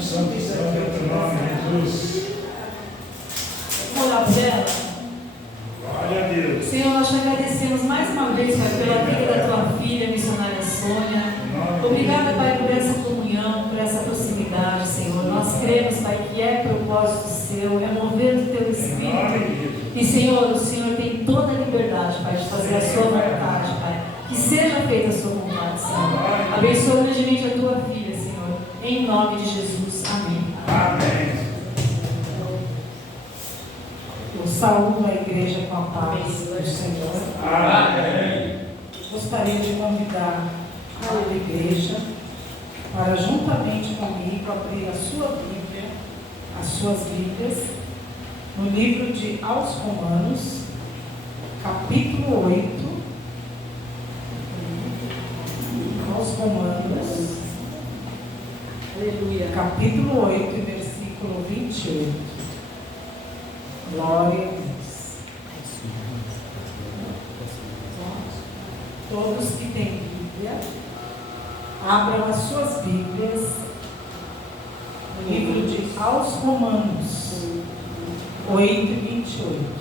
Santo, santo nome de Jesus. Vamos orar por ela? Glória a Deus. Senhor, nós te agradecemos mais uma vez, Pai, pela vida da tua filha, missionária Sônia. Obrigada, Pai, por essa comunhão, por essa proximidade, Senhor. Nós cremos, Pai, que é propósito seu, é mover do teu Espírito. E, Senhor, o Senhor tem toda a liberdade, Pai, de fazer a sua vontade, Pai. Que seja feita a sua vontade, Senhor. Abençoa grandemente a tua filha, Senhor. Em nome de Jesus. Amém. Amém. Eu saúdo a igreja com a paz do Senhor. Amém. Gostaria de convidar a igreja para, juntamente comigo, abrir a sua Bíblia, as suas Bíblias, no livro de Aos Romanos, capítulo 8. Aos Romanos, Aleluia. capítulo 8, versículo 28. Glória a Deus. Todos que têm Bíblia, abram as suas Bíblias no livro de Aos Romanos 8:28.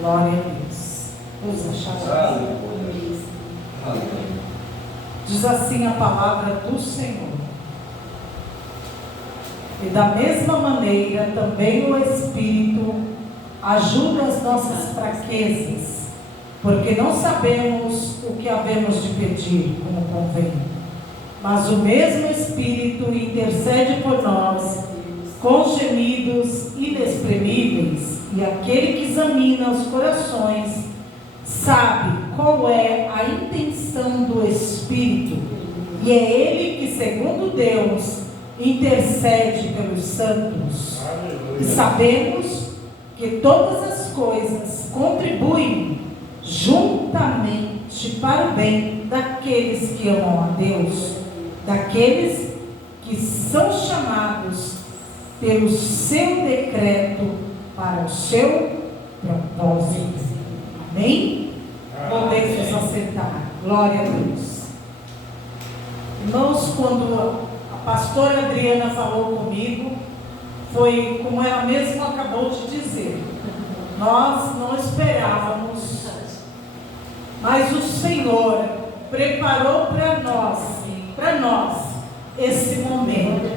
Glória a Deus. Vamos achar. Diz assim a palavra do Senhor. E da mesma maneira também o Espírito ajuda as nossas fraquezas, porque não sabemos o que havemos de pedir como convém. Mas o mesmo Espírito intercede por nós com gemidos inexprimíveis, e aquele que examina os corações sabe qual é a intenção do Espírito, e é Ele que, segundo Deus, intercede pelos santos. Aleluia. E sabemos que todas as coisas contribuem juntamente para o bem daqueles que amam a Deus, daqueles que são chamados pelo seu decreto para o seu propósito. Amém? Podemos nos assentar. Glória a Deus. Irmãos, quando a pastora Adriana falou comigo, foi como ela mesma acabou de dizer. Nós não esperávamos, mas o Senhor preparou para nós esse momento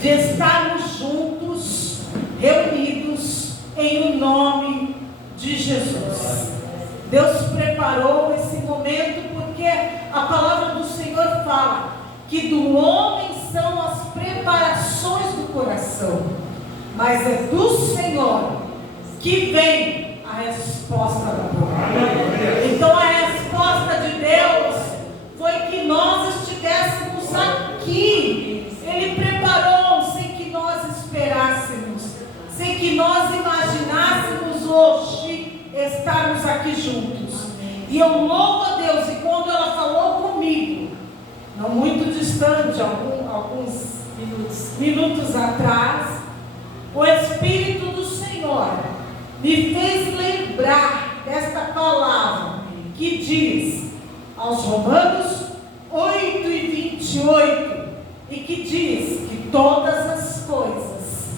de estarmos juntos, reunidos em o nome de Jesus. Deus preparou esse momento porque a palavra do Senhor fala que do homem são as preparações do coração, mas é do Senhor que vem a resposta da boca. Então a resposta de Deus foi que nós estivéssemos aqui. Ele preparou sem que nós esperássemos, sem que nós imaginássemos hoje estarmos aqui juntos. E eu louvo a Deus. E quando ela falou comigo, não muito distante, alguns minutos atrás, o Espírito do Senhor me fez lembrar desta palavra que diz aos Romanos 8:28, e que diz que todas as coisas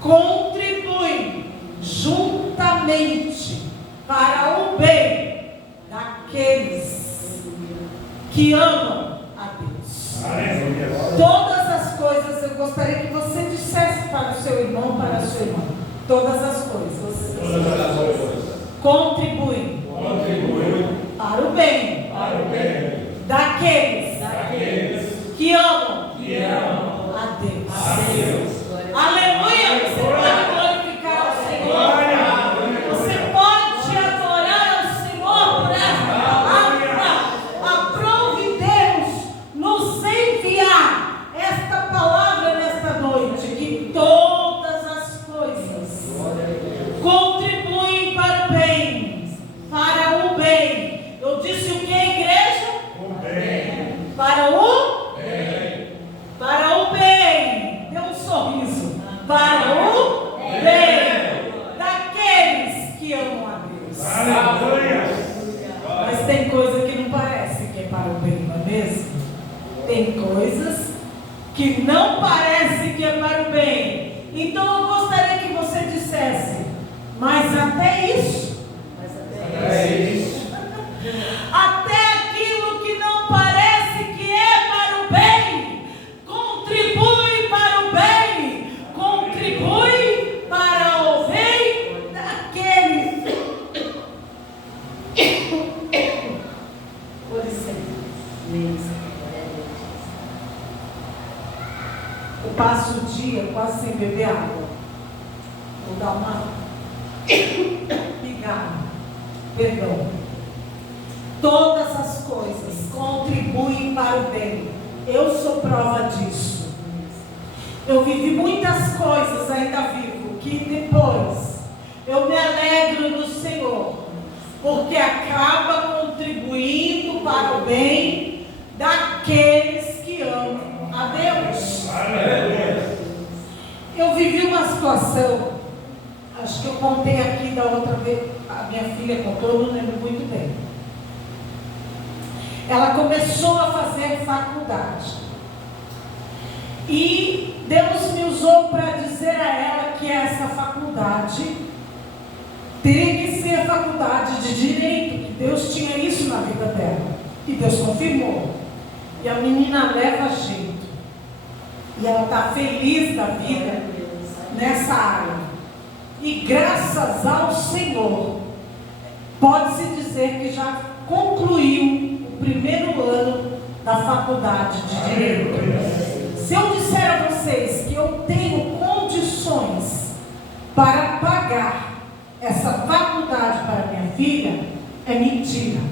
contribuem juntamente para o bem daqueles que amam a Deus. Aleluia. Todas as coisas, eu gostaria que você dissesse para o seu irmão, para a sua irmã, todas as coisas Todas as coisas contribuem contribuem para o bem para o bem daqueles que amam amam a Deus. a Deus. Aleluia! Você pode glorificar ao Senhor. Você pode adorar ao Senhor por esta palavra. Aprove Deus nos enviar esta palavra nesta noite, que todas as coisas contribuem para o bem, para o bem. Eu disse o que, igreja? O bem. Para o Bem. Para o bem. Dê um sorriso. Para o bem daqueles que amam a Deus. Aleluia. Mas tem coisa que não parece que é para o bem, não é mesmo? Tem coisas que não parece que é para o bem. Então eu gostaria que você dissesse, mas até isso, até aquilo que não parece que é para o bem, contribui para o bem, contribui para o bem daqueles. Por licença. Eu passo o dia quase sem beber água. Vou dar uma pingada. Perdão. Todas as coisas contribuem para o bem. Eu sou prova disso. Eu vivi muitas coisas ainda vivo, que depois eu me alegro no Senhor, porque acaba contribuindo para o bem daqueles que amam a Deus. Eu vivi uma situação, acho que eu contei aqui da outra vez, a minha filha contou, eu não lembro muito bem. Ela começou a fazer faculdade. E Deus me usou para dizer a ela que essa faculdade teria que ser faculdade de direito, que Deus tinha isso na vida dela. E Deus confirmou. E a menina leva jeito. E ela está feliz da vida nessa área. E graças ao Senhor, pode-se dizer que já concluiu o primeiro ano da faculdade de Direito. Se eu disser a vocês que eu tenho condições para pagar essa faculdade para minha filha, é mentira.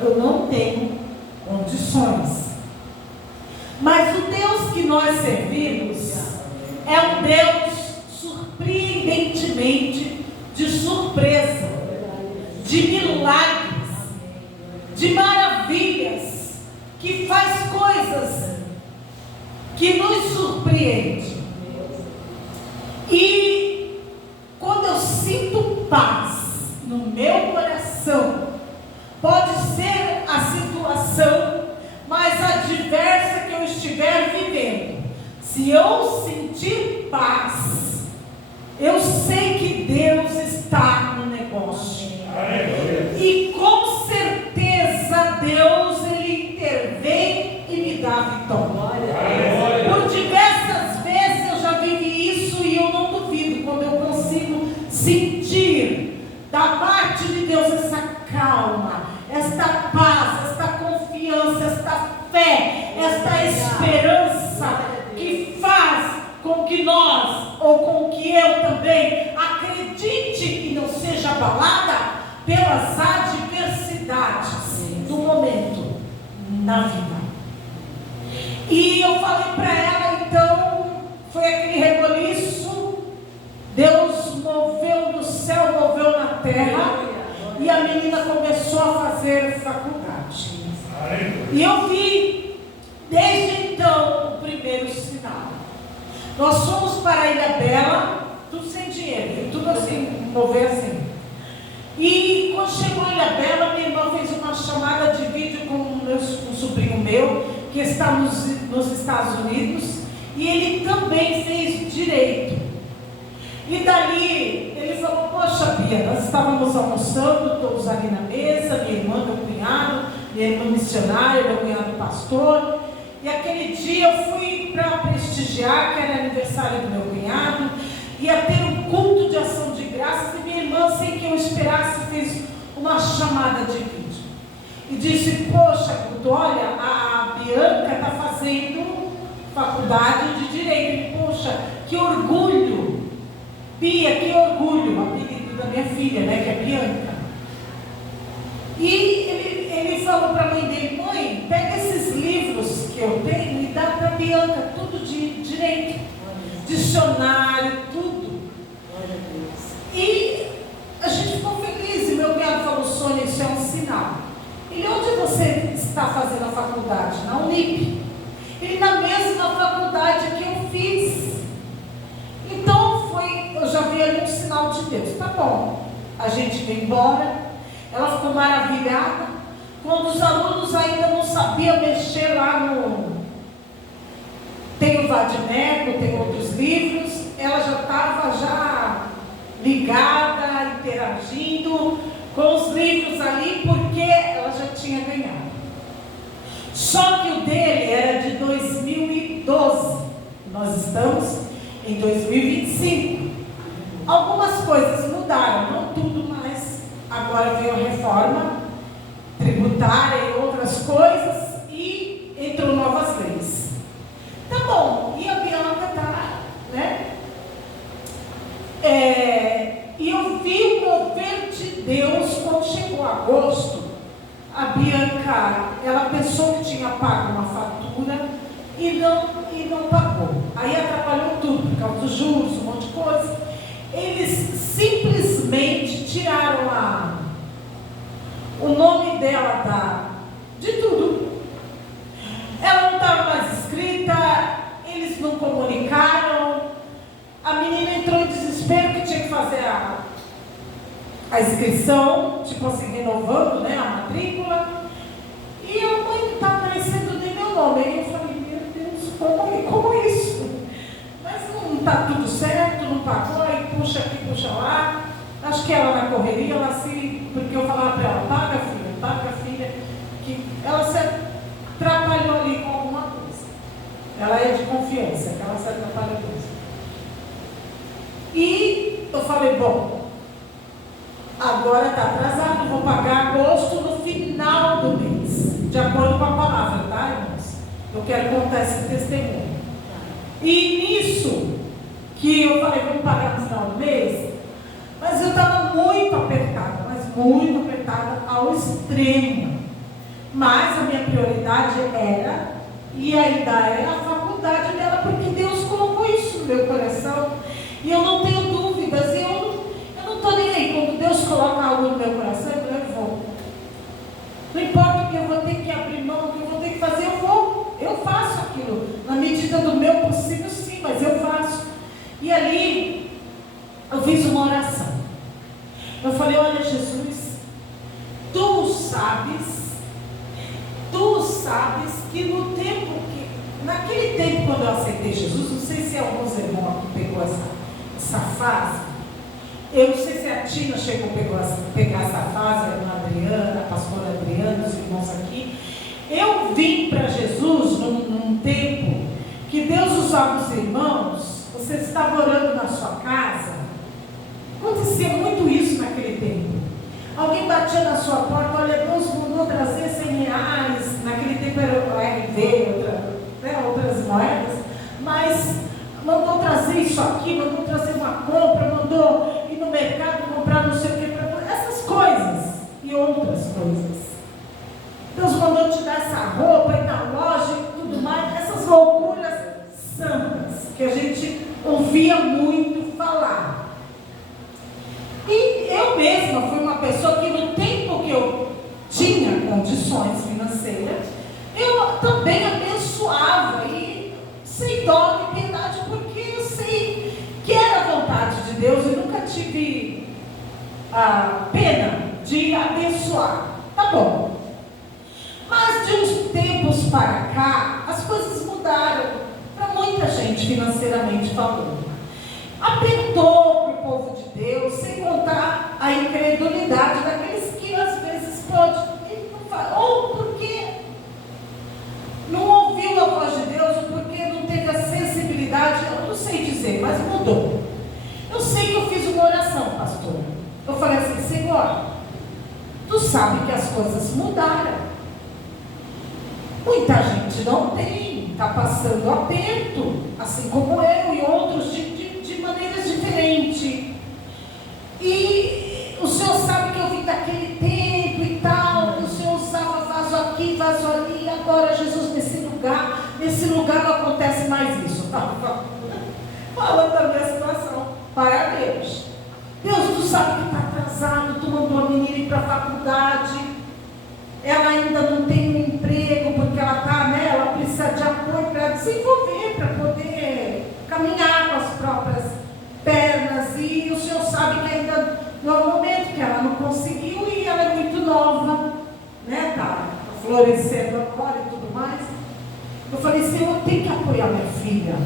Eu não tenho condições. Mas o Deus que nós servimos é um Deus surpreendentemente de surpresa, de milagres, de maravilhas, que faz coisas que nos surpreende. E quando eu sinto paz no meu coração, pode ser a situação mais adversa que eu estiver vivendo, se eu sentir paz, eu sei que Deus está no negócio. E com certeza Deus, Ele intervém e me dá vitória. Por diversas vezes eu já vivi isso e eu não duvido quando eu consigo sentir da parte de Deus essa calma, esta paz, esta confiança, esta fé, esta esperança que faz com que nós, ou com que eu também, acredite e não seja abalada pelas adversidades do momento na vida. E eu falei para ela, então, foi aquele reboliço, Deus moveu no céu, moveu na terra, e a menina começou a fazer faculdade. E eu vi, desde então, o primeiro sinal. Nós fomos para a Ilhabela, tudo sem dinheiro, tudo assim, mover assim. E quando chegou a Ilhabela, minha irmã fez uma chamada de vídeo com um sobrinho meu, que está nos Estados Unidos, e ele também fez direito. E dali, ele falou, poxa Bia, nós estávamos almoçando, todos ali na mesa, minha irmã, meu cunhado, minha irmã missionária, meu cunhado pastor, e aquele dia eu fui para prestigiar, que era aniversário do meu cunhado, ia ter um culto de ação de graças, e minha irmã, sem que eu esperasse, fez uma chamada de vídeo. E disse, poxa, Guto, olha, a Bianca está fazendo faculdade de Direito. Poxa, que orgulho! Bia, que orgulho! O apelido da minha filha, né, que é Bianca. E ele falou para a mãe dele, mãe, pega esses livros que eu tenho e dá para a Bianca, tudo de direito, dicionário, tudo. E a gente ficou feliz, e meu cunhado falou, Sônia, isso é um sinal. Ele, onde você está fazendo a faculdade? Na Unip. Ele, na mesma faculdade que eu fiz. Então eu já vi ali um sinal de Deus. Tá bom, a gente veio embora, ela ficou maravilhada. Quando os alunos ainda não sabiam mexer lá tem o Vadimeco, tem outros livros, ela já estava já ligada, interagindo com os livros ali, porque ela já tinha ganhado. Só que o dele era de 2012, nós estamos em 2025. Algumas coisas mudaram, não tudo, mas agora veio a reforma tributária e outras coisas, e entrou novas leis. Tá bom, e a Bianca tá, né? E eu vi o mover de Deus quando chegou agosto. A Bianca, ela pensou que tinha pago uma fatura e não pagou. Aí atrapalhou tudo, por causa dos juros, um monte de coisa. Eles simplesmente tiraram o nome dela de tudo. Ela não estava mais inscrita, eles não comunicaram. A menina entrou em desespero que tinha que fazer a inscrição, tipo assim, renovando, né, a matrícula. E a mãe não estava aparecendo nem meu nome. Aí eu falei, meu Deus, como isso? Mas não está tudo certo, não pagou, aí puxa aqui, puxa lá. Acho que ela na correria, porque eu falava para ela, paga filha, que ela se atrapalhou ali com alguma coisa. Ela é de confiança, que ela se atrapalhou com isso. E eu falei, bom, agora está atrasado, vou pagar agosto no final do mês, de acordo com a palavra, tá, irmãos? Eu quero contar esse testemunho. E nisso, que eu falei, vamos pagar no final do mês, mas eu estava muito apertada, ao extremo. Mas a minha prioridade era, e ainda é, a faculdade dela, porque Deus colocou isso no meu coração. E eu não tenho dúvidas, eu não estou nem aí. Quando Deus coloca algo no meu coração, eu vou. Não importa o que eu vou ter que abrir mão, o que eu vou ter que fazer, eu vou. Eu faço aquilo. Na medida do meu possível, sim, mas eu faço. E ali, eu fiz uma oração. Eu falei, olha Jesus, tu sabes que naquele tempo quando eu aceitei Jesus, não sei se alguns irmãos pegou essa fase, eu não sei se a Tina chegou a pegar essa fase, a irmã Adriana, a pastora Adriana, os irmãos aqui. Eu vim para Jesus num tempo que Deus usava os irmãos, você estava orando na sua casa, acontecia muito isso naquele tempo. Alguém batia na sua porta, olha, Deus mandou trazer 100 reais, naquele tempo era o RV, outras moedas, mas mandou trazer isso aqui, mandou trazer uma compra, mandou ir no mercado comprar não sei o que, essas coisas e outras coisas. Deus mandou te dar essa roupa, ir na loja e tudo mais, essas loucuras santas que a gente ouvia muito falar. E eu mesma fui uma pessoa que no tempo que eu tinha condições financeiras, eu também abençoava e sem dó e piedade, porque eu sei que era a vontade de Deus e nunca tive a pena de abençoar. Tá bom. Mas de uns tempos para cá, as coisas mudaram para muita gente financeiramente falando. Apertou para o povo de Deus, sem contar a incredulidade daqueles que às vezes pode, ou porque não ouviu a voz de Deus, ou porque não teve a sensibilidade, eu não sei dizer, mas mudou. Eu sei que eu fiz uma oração, pastor. Eu falei assim, Senhor, tu sabe que as coisas mudaram. Muita gente não tem, está passando aperto, assim como eu e outros de maneiras diferentes. E o Senhor sabe que eu vim daquele tempo e tal, o Senhor usava vaso aqui, vaso ali, agora Jesus nesse lugar não acontece mais isso. Falando da minha situação, para Deus. Deus, tu sabe que está atrasado, tu mandou a menina ir para a faculdade, ela ainda não tem um emprego, porque ela está, né, ela precisa de apoio para desenvolver, para poder caminhar com as próprias pernas, e o Senhor sabe que ainda não é o momento, que ela não conseguiu e ela é muito nova, né, tá florescendo agora e tudo mais. Eu falei, Senhor, tem que apoiar minha filha.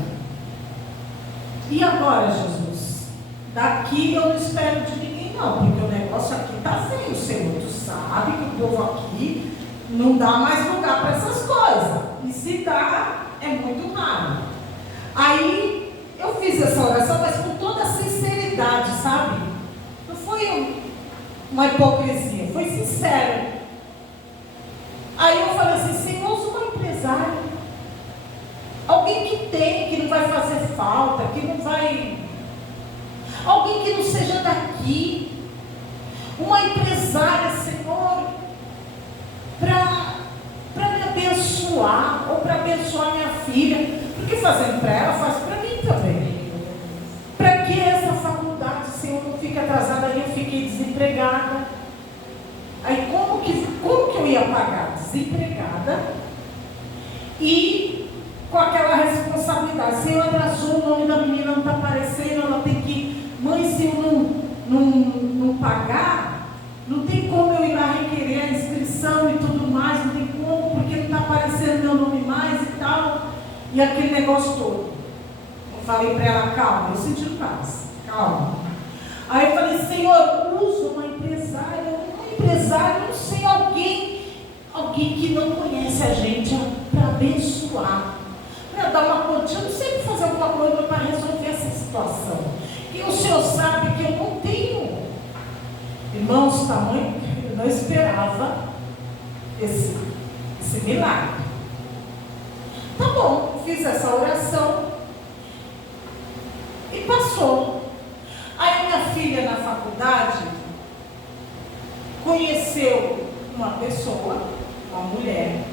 E agora, Jesus? Daqui eu não espero de ninguém não, porque o negócio aqui está feio, Senhor. Tu sabe que o povo aqui não dá mais lugar para essas coisas. E se dá, é muito raro. Aí eu fiz essa oração, mas com toda a sinceridade, sabe? Não foi uma hipocrisia, foi sincero. Aí eu falei assim, Senhor, usa uma empresária. Alguém que tem, que não vai fazer falta, que não vai... Alguém que não seja daqui. Uma empresária, Senhor, para me abençoar, ou para abençoar minha filha. Porque fazendo para ela, faz para mim também. Para que essa faculdade, Senhor, não fique atrasada, aí eu fiquei desempregada. Aí como que eu ia pagar? Desempregada. E com aquela responsabilidade. Se eu atrasou, o nome da menina não está aparecendo, ela tem que... Mãe, se eu não pagar, não tem como eu ir lá requerer a inscrição e tudo mais, não tem como, porque não está aparecendo meu nome mais e tal. E aquele negócio todo. Eu falei para ela, calma, eu senti no caso, calma. Aí eu falei, Senhor, usa uma empresária, não sei, alguém que não conhece a gente, para abençoar, para dar uma quantia, eu não sei fazer alguma coisa para resolver essa situação. E o Senhor sabe que eu não tenho. Irmãos, tamanho, eu não esperava esse milagre. Tá bom, fiz essa oração e passou. Aí minha filha na faculdade conheceu uma pessoa, uma mulher,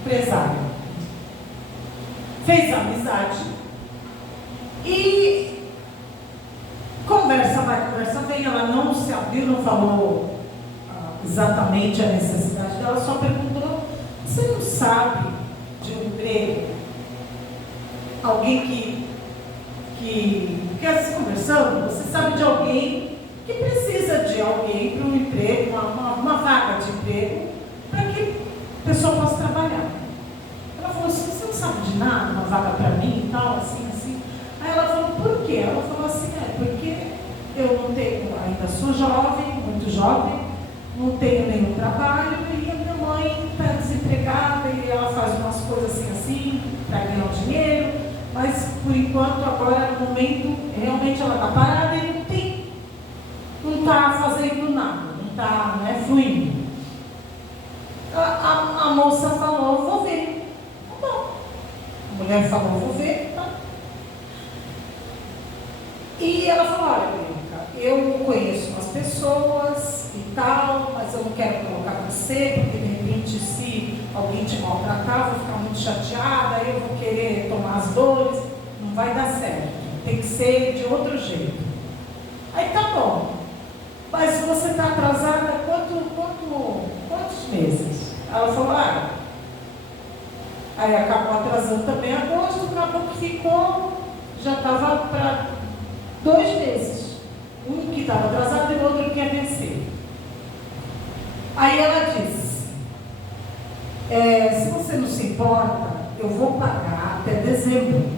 empresária. Fez amizade e conversa vai, conversa vem. Ela não se abriu, não falou exatamente a necessidade dela, só perguntou, você não sabe de um emprego? Alguém que se conversando, você sabe de alguém que precisa de alguém para um emprego, uma vaga de emprego, para que a pessoa possa trabalhar. Ela falou assim, você não sabe de nada, uma vaga para mim e tal, assim. Aí ela falou, por quê? Ela falou assim, porque eu não tenho, ainda sou jovem, muito jovem, não tenho nenhum trabalho, e a minha mãe está desempregada, e ela faz umas coisas assim, para ganhar um dinheiro, mas por enquanto, agora no momento, realmente ela está parada e não está fazendo nada, não é fluindo. A moça falou, vou ver. Tá bom. A mulher falou, vou ver, tá. E ela falou, olha, Bianca, eu conheço umas pessoas e tal, mas eu não quero colocar você, porque de repente se alguém te maltratar, eu vou ficar muito chateada, eu vou querer tomar as dores, não vai dar certo, tem que ser de outro jeito. Aí tá bom, mas você está atrasada quantos meses? Ela falou, aí acabou atrasando também agosto, acabou que ficou, já estava para 2 meses. Um que estava atrasado e o outro que ia vencer. Aí ela disse, se você não se importa, eu vou pagar até dezembro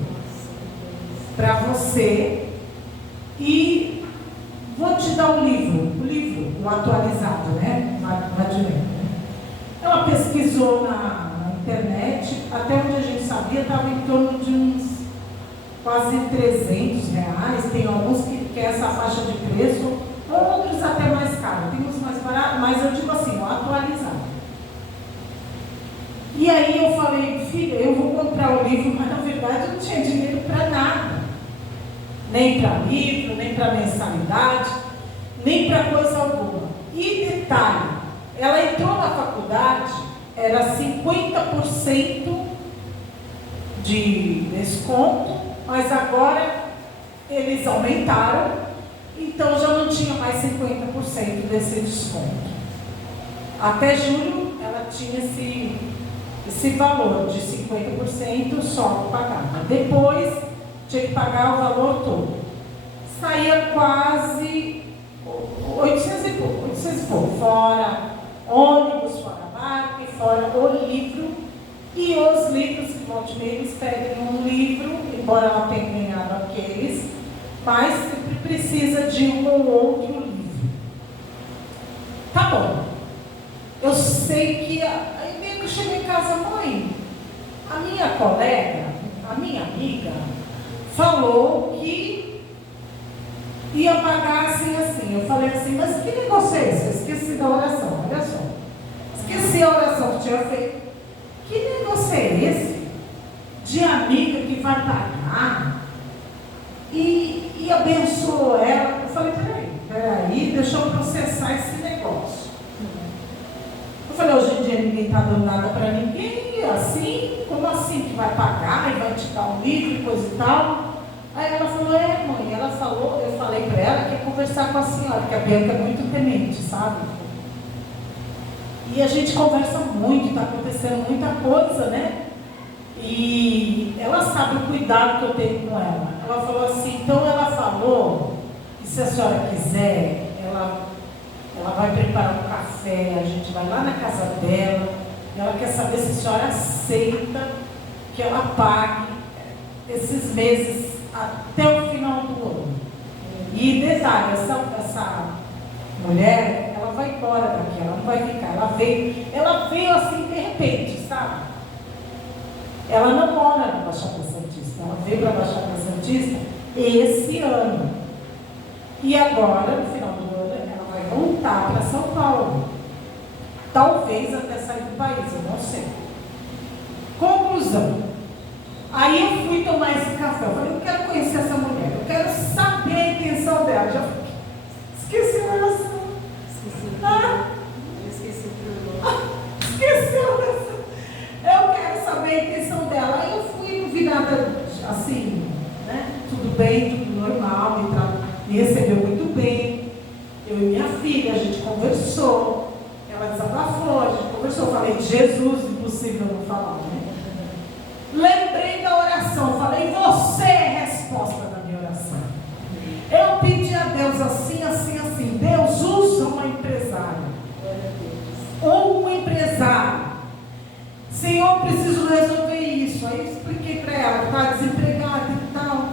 para você e vou te dar o livro, o atualizado, né? Ela pesquisou na internet, até onde a gente sabia, estava em torno de uns quase R$300, tem alguns que é essa faixa de preço, outros até mais caros, tem uns mais baratos, mas eu digo assim, o atualizado. E aí eu falei, filha, eu vou comprar o livro, mas na verdade eu não tinha dinheiro para nada, nem para livro, nem para mensalidade, nem para coisa alguma. E detalhe, ela entrou na faculdade, era 50% de desconto, mas agora eles aumentaram, então já não tinha mais 50% desse desconto. Até julho ela tinha esse valor de 50% só para pagar. Depois tinha que pagar o valor todo. Saía quase 800 e pouco, fora ônibus, fora barco, fora o livro e os livros, que volte e meia eles pedem um livro, embora ela tenha ganhado aqueles, mas sempre precisa de um ou outro livro. Tá bom. Eu sei que, aí meio que eu cheguei em casa, mãe, a minha colega, a minha amiga, falou que ia pagar assim, assim. Eu falei assim, mas que negócio é esse? Eu esqueci da oração, olha só. Esqueci a oração que tinha feito. Que negócio é esse? De amiga que vai pagar e abençoou ela. Eu falei, peraí, deixa eu processar esse negócio. Eu falei, hoje em dia ninguém está dando nada para ninguém, assim, como assim que vai pagar e vai te dar um livro e coisa e tal? Aí ela falou, mãe, ela falou, eu falei para ela que ia conversar com a senhora, que a Bianca é muito temente, sabe? E a gente conversa muito, está acontecendo muita coisa, né? E ela sabe o cuidado que eu tenho com ela. Ela falou assim, então ela falou que se a senhora quiser, ela vai preparar um café, a gente vai lá na casa dela, e ela quer saber se a senhora aceita que ela pague esses meses até o final do ano. E detalhe, essa mulher, ela vai embora daqui, ela não vai ficar, ela veio assim de repente, sabe? Ela não mora na Baixada Santista, ela veio para a Baixada Santista esse ano. E agora, no final do ano, ela vai voltar para São Paulo. Talvez até sair do país, eu não sei. Conclusão. Aí eu fui tomar esse café, eu falei, eu quero conhecer essa mulher, eu quero saber a intenção dela. Já esqueci a oração. Esqueci a oração. Eu quero saber a intenção dela. Aí eu fui, não vi nada assim, né? Tudo bem, tudo normal, me recebeu muito bem. Eu e minha filha, a gente conversou, ela desabafou, a gente conversou, eu falei, Jesus, impossível não falar, né? Lembrei da oração, falei, você é a resposta da minha oração. Eu pedi a Deus assim, assim, assim. Deus usa uma empresária. Ou um empresário. Senhor, preciso resolver isso. Aí eu expliquei para ela, está desempregada e tal.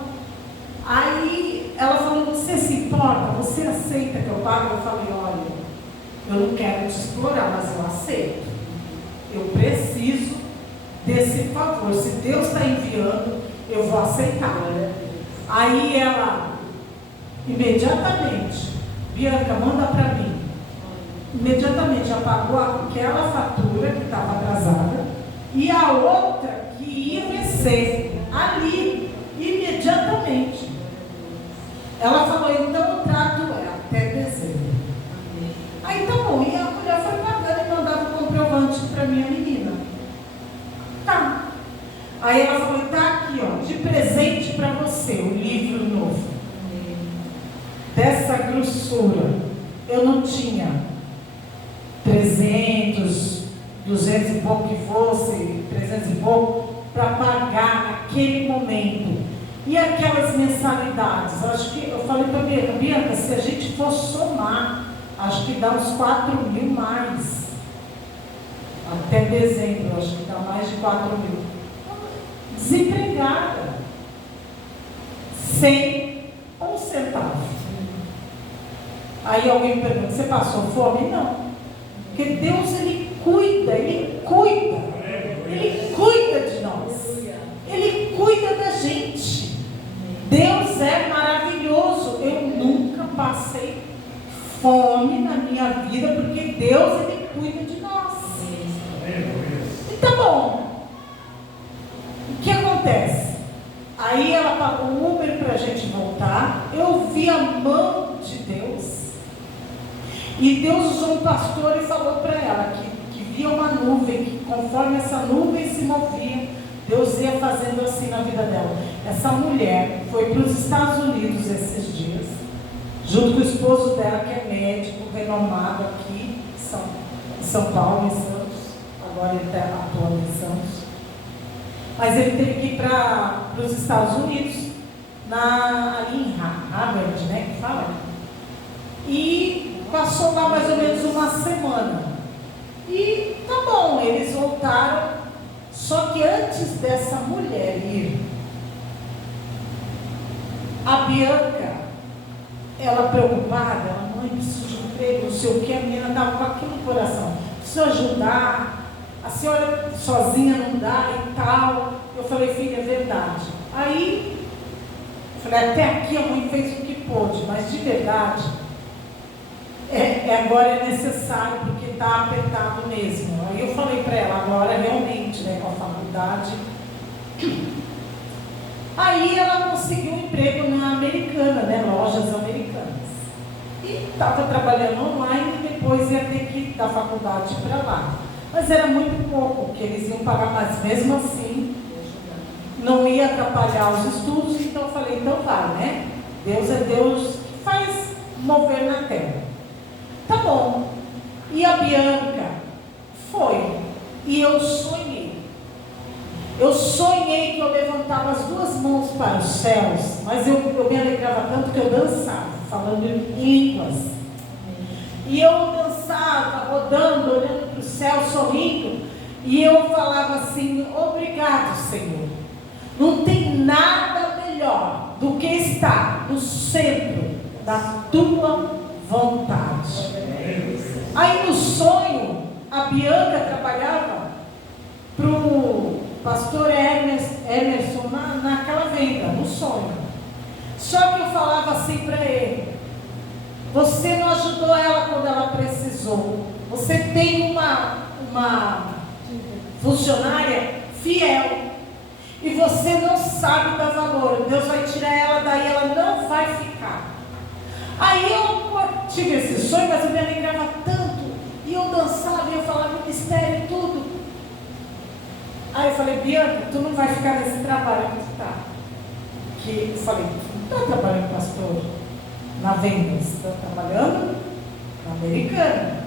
Aí ela falou, você se importa? Você aceita que eu pague? Eu falei, olha, eu não quero te explorar, mas eu aceito. Eu preciso desse favor. Se Deus está enviando, eu vou aceitar. Aí ela, imediatamente, Bianca, manda para mim. Imediatamente apagou aquela fatura que estava atrasada e a outra que ia vencer ali, imediatamente. Ela falou, então eu trato ela até dezembro. Aí tá bom, e a mulher foi pagando e mandava um comprovante para minha menina. Tá. Aí ela falou, tá aqui, ó, de presente para você, o livro novo. Dessa grossura. Eu não tinha 300, 200 e pouco que fosse, 300 e pouco, para pagar naquele momento. E aquelas mensalidades, acho que, eu falei para a Bianca, se a gente for somar, acho que dá uns 4 mil mais. Até dezembro, acho que dá mais de 4 mil. Desempregada. Sem um centavo. Aí alguém me pergunta, você passou fome? Não. Porque Deus, Ele cuida de nós. Ele cuida da gente. Deus é maravilhoso. Eu nunca passei fome na minha vida, porque Deus, Ele cuida de nós. E tá bom. O que acontece? Aí ela pagou o Uber para a gente voltar. Eu vi a mão de Deus. E Deus usou um pastor e falou para ela que via uma nuvem, que conforme essa nuvem se movia, Deus ia fazendo assim na vida dela. Essa mulher foi para os Estados Unidos esses dias, junto com o esposo dela, que é médico, renomado aqui em São Paulo, em Santos. Agora ele está atuando em Santos. Mas ele teve que ir para os Estados Unidos, ali em Harvard, né, que fala. E passou lá mais ou menos uma semana. E tá bom, eles voltaram. Só Só que antes dessa mulher ir, a Bianca, ela preocupada, ela, mãe, preciso de um emprego, não sei o que, a menina estava com aquilo no coração, preciso ajudar, a senhora sozinha não dá e tal. Eu falei, filha, é verdade. Aí, eu falei, até aqui a mãe fez o que pôde, mas de verdade, agora é necessário, porque está apertado mesmo. Aí eu falei para ela, agora realmente, né, com a faculdade. Aí ela conseguiu um emprego na Americana, né, lojas americanas. E estava trabalhando online e depois ia ter que ir da faculdade para lá. Mas era muito pouco, porque eles iam pagar, mas mesmo assim, não ia atrapalhar os estudos, então eu falei, então vai, né? Deus é Deus que faz mover na terra. Tá bom. E a Bianca foi. E eu sonhei. Eu sonhei que eu levantava as duas mãos para os céus, mas eu me alegrava tanto que eu dançava, falando em línguas. E eu dançava, rodando, olhando para o céu, sorrindo. E eu falava assim, obrigado, Senhor. Não tem nada melhor do que estar no centro da tua vontade. Aí no sonho, a Bianca trabalhava para o pastor Emerson naquela venda, no sonho. Só que eu falava assim para ele, você não ajudou ela quando ela precisou. Você tem uma funcionária fiel e você não sabe dar valor. Deus vai tirar ela daí, ela não vai ficar. Aí eu tive esse sonho, mas eu me alegrava tanto. E eu dançava, e eu falava mistério e tudo. Aí eu falei, Bianca, tu não vai ficar nesse trabalho que tu está. Que eu falei, tu não está trabalhando, pastor, na venda, você está trabalhando na Americana.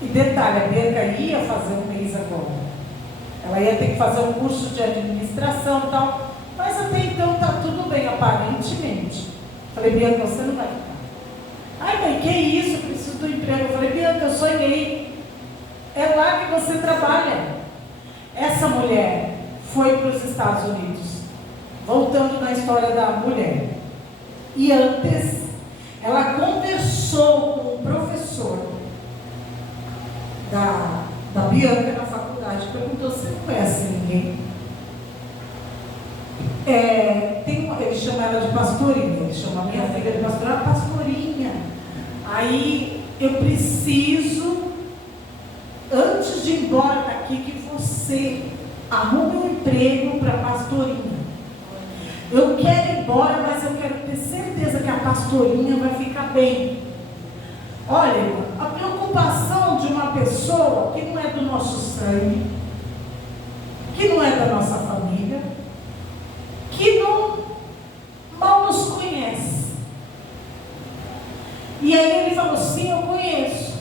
E detalhe, a Bianca ia fazer um mês agora. Ela ia ter que fazer um curso de administração e tal. Mas até então está tudo bem, aparentemente. Falei, Bianca, você não vai ficar. Ai, mãe, que isso? Eu preciso do emprego. Eu falei, Bianca, eu sonhei. É lá que você trabalha. Essa mulher foi para os Estados Unidos. Voltando na história da mulher. E antes, ela conversou com o professor da Bianca na faculdade. Perguntou, você não conhece ninguém? Ele chama ela de pastorinha, ele chama a minha filha de pastorinha. Aí eu preciso, antes de ir embora daqui, que você arrume um emprego para pastorinha. Eu quero ir embora, mas eu quero ter certeza que a pastorinha vai ficar bem. Olha, a preocupação de uma pessoa que não é do nosso sangue, que não é da nossa família, que mal nos conhece. E aí ele falou, sim, eu conheço.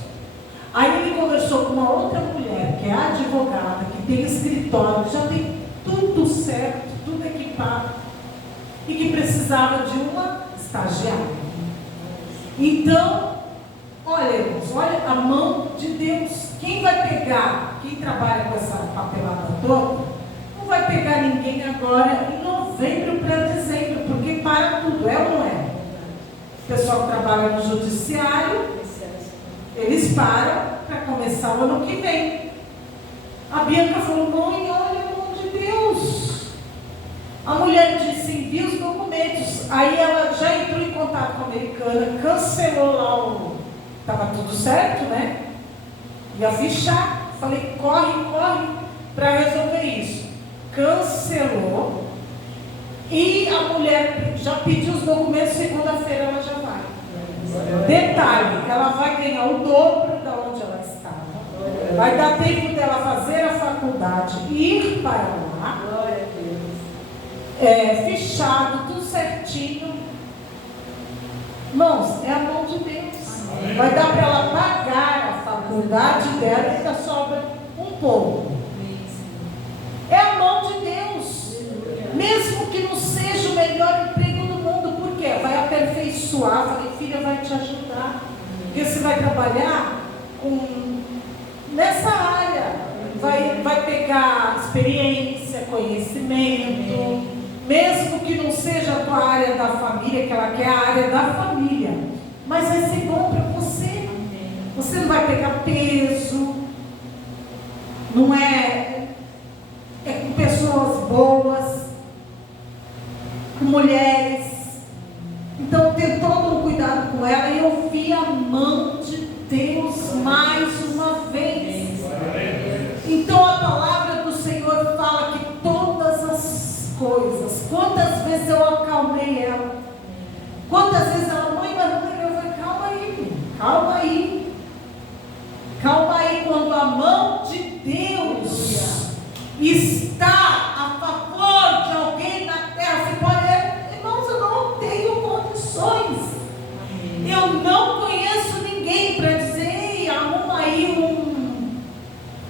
Aí ele conversou com uma outra mulher, que é advogada, que tem escritório, já tem tudo certo, tudo equipado, e que precisava de uma estagiária. Então, olha, irmãos, olha a mão de Deus. Quem vai pegar, quem trabalha com essa papelada toda, não vai pegar ninguém agora em novembro para dezembro, porque para tudo, é ou não é? O pessoal que trabalha no judiciário, eles param para começar o ano que vem. A Bianca falou, mãe, olha a mão de Deus. A mulher disse, envia os documentos. Aí ela já entrou em contato com a Americana, cancelou lá estava tudo certo, né? Ia fichar. Falei, corre para resolver isso. Cancelou. E a mulher já pediu os documentos, segunda-feira ela já vai. Detalhe, ela vai ganhar o dobro da onde ela estava. Vai dar tempo dela fazer a faculdade, ir para lá. Fichado, tudo certinho. Irmãos, é a mão de Deus. Vai dar para ela pagar a faculdade dela e ainda sobra um pouco. É a mão de Deus. Mesmo que não seja o melhor emprego do mundo, por quê? Vai aperfeiçoar. Falei, filha, vai te ajudar. Porque você vai trabalhar nessa área. Vai ter pegar experiência, conhecimento, mesmo que não seja a tua área da família, que ela quer a área da família, mas vai ser bom para você. Você não vai pegar peso, não é com pessoas boas, com mulheres. Então tem todo um cuidado com ela, e eu vi a mão de Deus mais uma vez. Então a palavra do Senhor fala que todas as coisas, quantas vezes eu acalmei ela, quantas vezes ela, mãe, eu falei, calma aí, calma aí, calma aí. Quando a mão de Deus está a favor de alguém na terra, você pode, irmãos, eu não tenho condições, eu não conheço ninguém para dizer, ei, arruma aí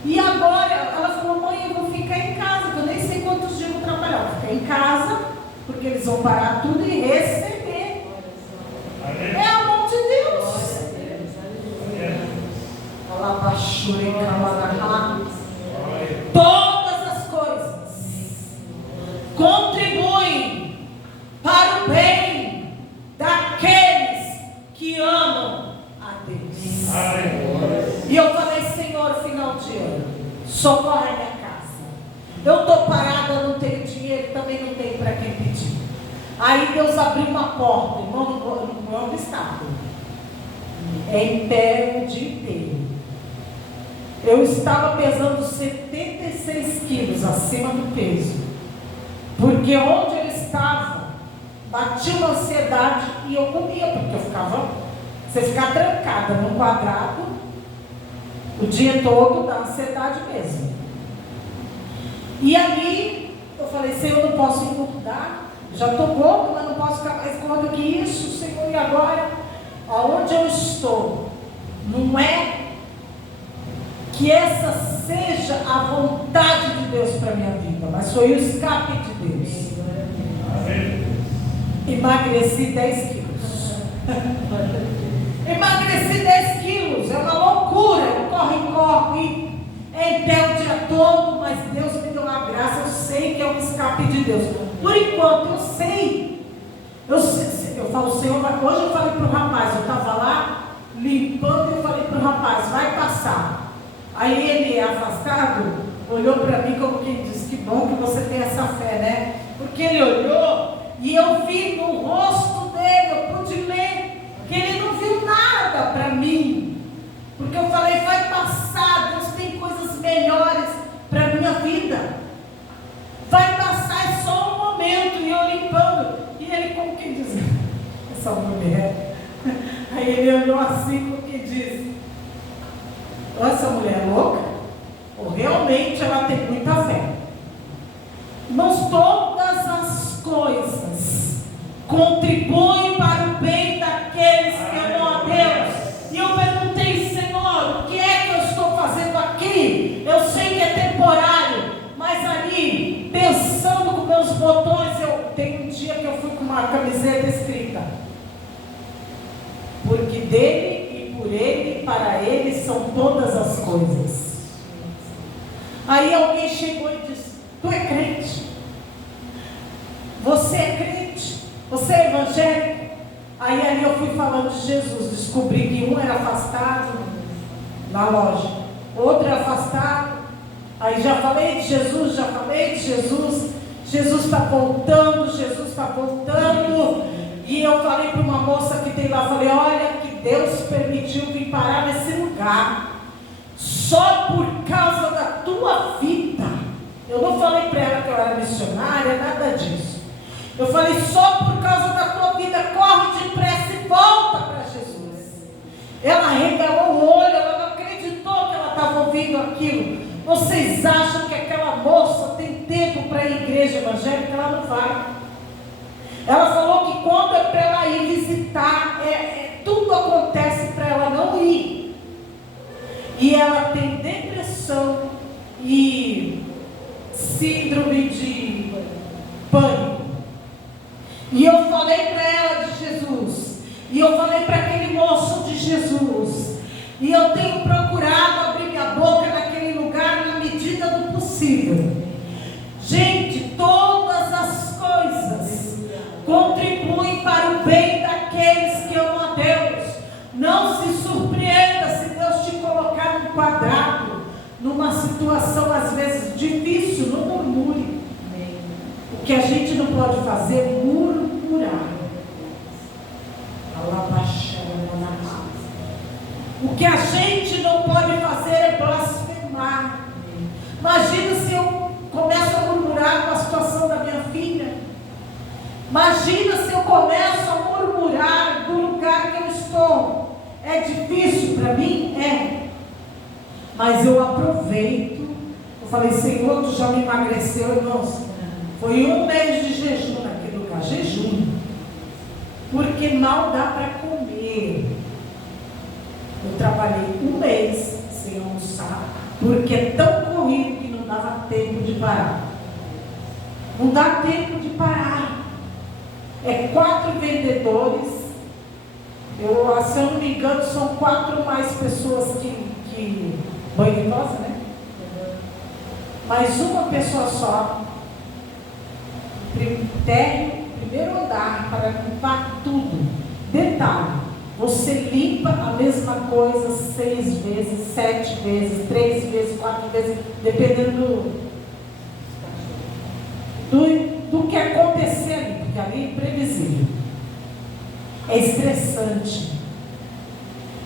E agora, ela falou, mãe, eu vou ficar em casa, que eu nem sei quantos dias eu vou trabalhar, eu vou ficar em casa, porque eles vão parar tudo e receber. É a mão de Deus. Todas as coisas contribuem para o bem daqueles que amam a Deus. E eu falei, Senhor, final de ano, socorre a minha casa. Eu estou parada, eu não tenho dinheiro, também não tenho para quem pedir. Aí Deus abriu uma porta, irmão, não é um estado, é em pé o dia inteiro. Eu estava pesando 76 quilos acima do peso, porque onde eu estava, batia uma ansiedade e eu comia, porque eu ficava, você ficar trancada num quadrado o dia todo, dá ansiedade mesmo. E ali eu falei, Senhor, eu não posso engordar, já estou gordo, mas não posso ficar mais gordo que isso, Senhor. E agora, aonde eu estou, não é que essa seja a vontade de Deus para a minha vida, mas foi o escape de Deus. Emagreci 10 quilos. Emagreci 10 quilos, é uma loucura, corre, é em pé o dia todo, mas Deus me deu uma graça, eu sei que é um escape de Deus. Por enquanto, eu sei, eu falo, Senhor, hoje eu falei para o rapaz, eu estava lá limpando e eu falei para o rapaz, vai passar. Aí ele, afastado, olhou para mim como quem diz, que bom que você tem essa fé, né? Porque ele olhou e eu vi no rosto dele, eu pude ler, que ele não viu nada para mim. Porque eu falei, vai passar, Deus tem coisas melhores para a minha vida. Vai passar, é só um momento, e eu limpando. E ele como quem diz, essa mulher. Aí ele olhou assim como quem diz, essa mulher é louca? Ou realmente ela tem muita fé? Irmãos, todas as coisas contribuem para o bem daqueles que amam a Deus. E eu perguntei, Senhor, o que é que eu estou fazendo aqui? Eu sei que é temporário, mas ali, pensando com meus botões, eu tenho um dia que eu fui com uma camiseta escrita, porque dele, por ele e para ele são todas as coisas. Aí alguém chegou e disse, tu é crente? Você é crente? Você é evangélico? Aí ali eu fui falando de Jesus, descobri que um era afastado na loja, outro era afastado. Aí já falei de Jesus, Jesus está voltando, E eu falei para uma moça que tem lá, falei, olha, que Deus permitiu vir parar nesse lugar, só por causa da tua vida. Eu não falei para ela que eu era missionária, nada disso. Eu falei, só por causa da tua vida, corre depressa e volta para Jesus. Ela regalou o olho, ela não acreditou que ela estava ouvindo aquilo. Vocês acham que aquela moça tem tempo para ir à igreja evangélica? Ela não vai. Ela falou que quando é para ela ir visitar, tudo acontece para ela não ir. E ela tem depressão e síndrome de pânico. E eu falei para ela de Jesus. E eu falei para aquele moço de Jesus. E eu tenho procurado abrir minha boca naquele lugar na medida do possível. que a gente não pode fazer é murmurar. O que a gente não pode fazer é blasfemar. Imagina se eu começo a murmurar com a situação da minha filha. Imagina se eu começo a murmurar do lugar que eu estou. É difícil para mim? É. Mas eu aproveito. Eu falei, Senhor, tu já me emagreceu, irmãos. Foi 1 mês de jejum naquele lugar. Jejum. Porque mal dá para comer. Eu trabalhei 1 mês sem almoçar. Porque é tão corrido que não dava tempo de parar. Não dá tempo de parar. É 4 vendedores. Se eu não me engano, são 4 mais pessoas que banho de tosa, né? Mas uma pessoa só. Primeiro andar para limpar tudo. Detalhe, você limpa a mesma coisa 6 vezes, 7 vezes, 3 vezes, 4 vezes, dependendo do que acontecer ali, porque ali é imprevisível. É estressante.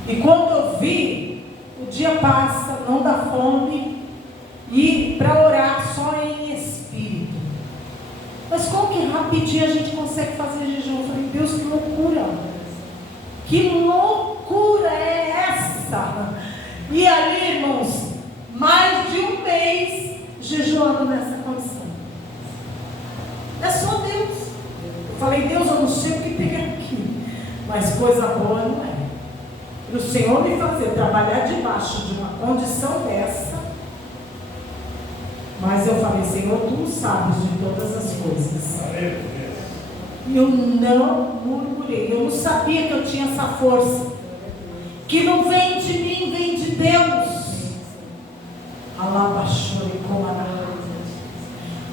E quando eu vi, o dia passa, não dá fome, e para orar só em espírito. Mas como que rapidinho a gente consegue fazer jejum? Eu falei, Deus, que loucura! Que loucura é essa? E ali, irmãos, mais de 1 mês jejuando nessa condição. É só Deus. Eu falei, Deus, eu não sei o que tem aqui, mas coisa boa não é. E o Senhor me fazer trabalhar debaixo de uma condição dessa. Mas eu falei, Senhor, tu sabes de todas as coisas. E eu não murmurei. Eu não sabia que eu tinha essa força. Que não vem de mim, vem de Deus.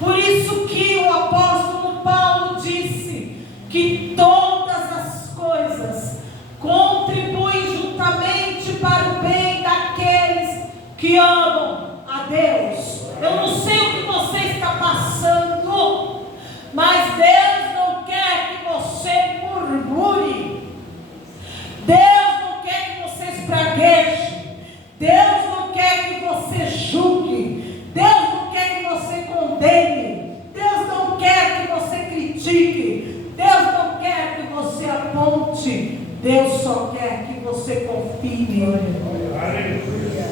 Por isso que o apóstolo Paulo disse que todas as coisas contribuem juntamente para o bem daqueles que amam a Deus. Eu não sei o que você está passando, mas Deus não quer que você murmure. Deus não quer que você espragueje. Deus não quer que você julgue. Deus não quer que você condene. Deus não quer que você critique. Deus não quer que você aponte. Deus só quer que você confie,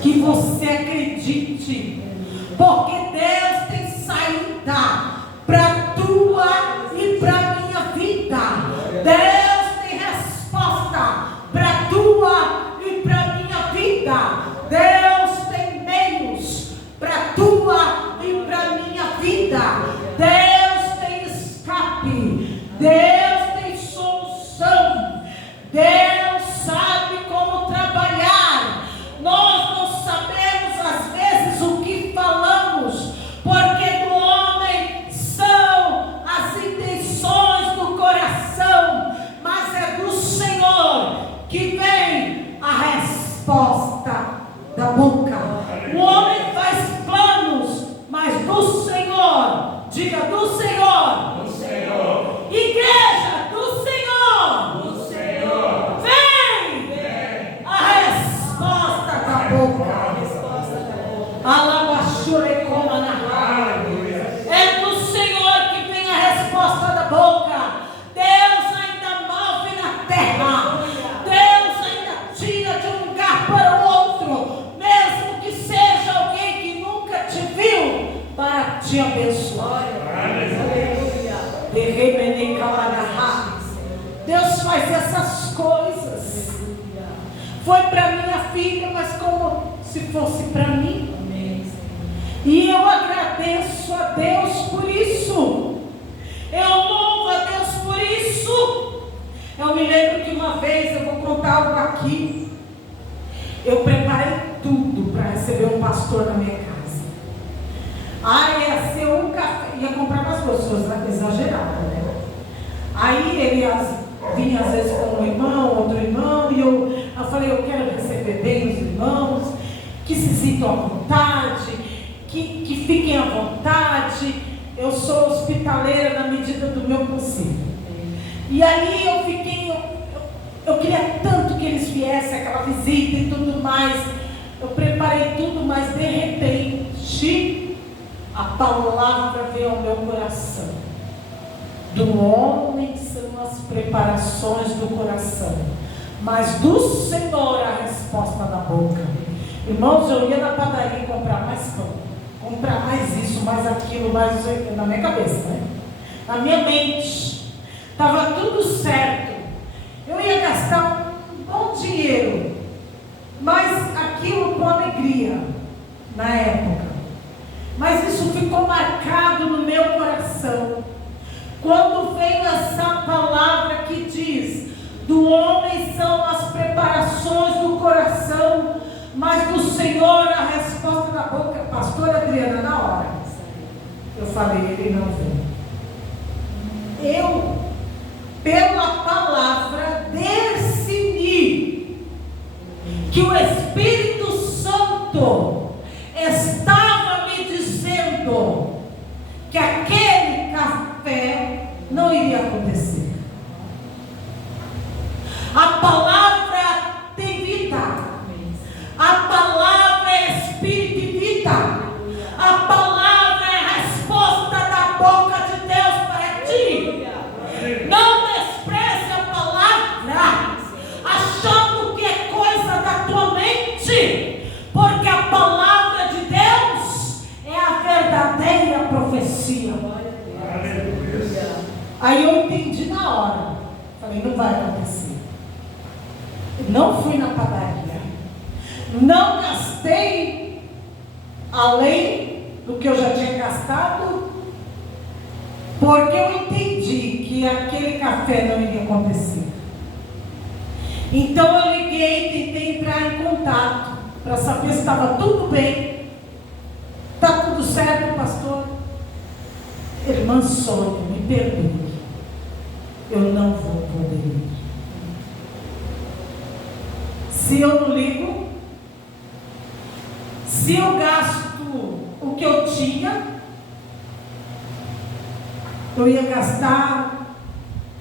que você acredite. Porque Deus tem saída para a tua e para a minha vida. Deus tem resposta para a tua e para a minha vida. Deus tem meios para a tua e para a minha vida. Deus tem escape. Deus tem solução. Deus sabe como trabalhar. Nós não sabemos às vezes o que falamos, porque do homem são as intenções do coração, mas é do Senhor que vem a resposta da boca. O homem faz planos, mas do Senhor, diga do Senhor, Do Senhor. igreja do Senhor, Do Senhor. vem a resposta da boca. É do Senhor que vem a resposta da boca. Deus ainda move na terra. Deus ainda tira de um lugar para o outro, mesmo que seja alguém que nunca te viu, para te abençoar. Deus faz essas coisas. Foi para minha filha, mas como se fosse para mim. E eu agradeço a Deus por isso. Eu louvo a Deus por isso. Eu me lembro que uma vez, eu vou contar algo aqui. Eu preparei tudo para receber um pastor na minha casa. Ia ser um café, ia comprar para as pessoas, exagerado, né? Aí ele vinha às vezes com um irmão, outro irmão, e eu falei, eu quero receber bem os irmãos, que se sintam à vontade, que fiquem à vontade. eu sou hospitaleira na medida do meu possível. E aí eu queria tanto que eles viessem, aquela visita e tudo mais. Eu preparei tudo, mas de repente a palavra veio ao meu coração. Do homem são as preparações do coração, mas do Senhor a resposta da boca. Irmãos, eu ia na padaria comprar mais pão, comprar mais isso, mais aquilo, mais na minha cabeça, né? Na minha mente estava tudo certo. Eu ia gastar um bom dinheiro, mas aquilo com alegria na época. Mas isso ficou marcado no meu coração quando veio essa palavra que diz: do homem são as preparações do coração, mas do Senhor a resposta da boca. Pastora Adriana, na hora eu falei, ele não veio. Eu, pela palavra, decidi que o Espírito Santo estava me dizendo que aquele café não iria acontecer. A palavra tem vida. A palavra é espírito e vida. A palavra é a resposta da boca de Deus para ti. Não despreze a palavra achando que é coisa da tua mente, porque a palavra de Deus é a verdadeira profecia. Aí eu entendi na hora. Falei, não vai acontecer. Não fui na padaria. Não gastei além do que eu já tinha gastado, porque eu entendi que aquele café não iria acontecer. Então eu liguei e tentei entrar em contato para saber se estava tudo bem. Está tudo certo, pastor? Irmã Sônia, me perdoe, eu não vou poder ir. Se eu não ligo, se eu gasto o que eu tinha, eu ia gastar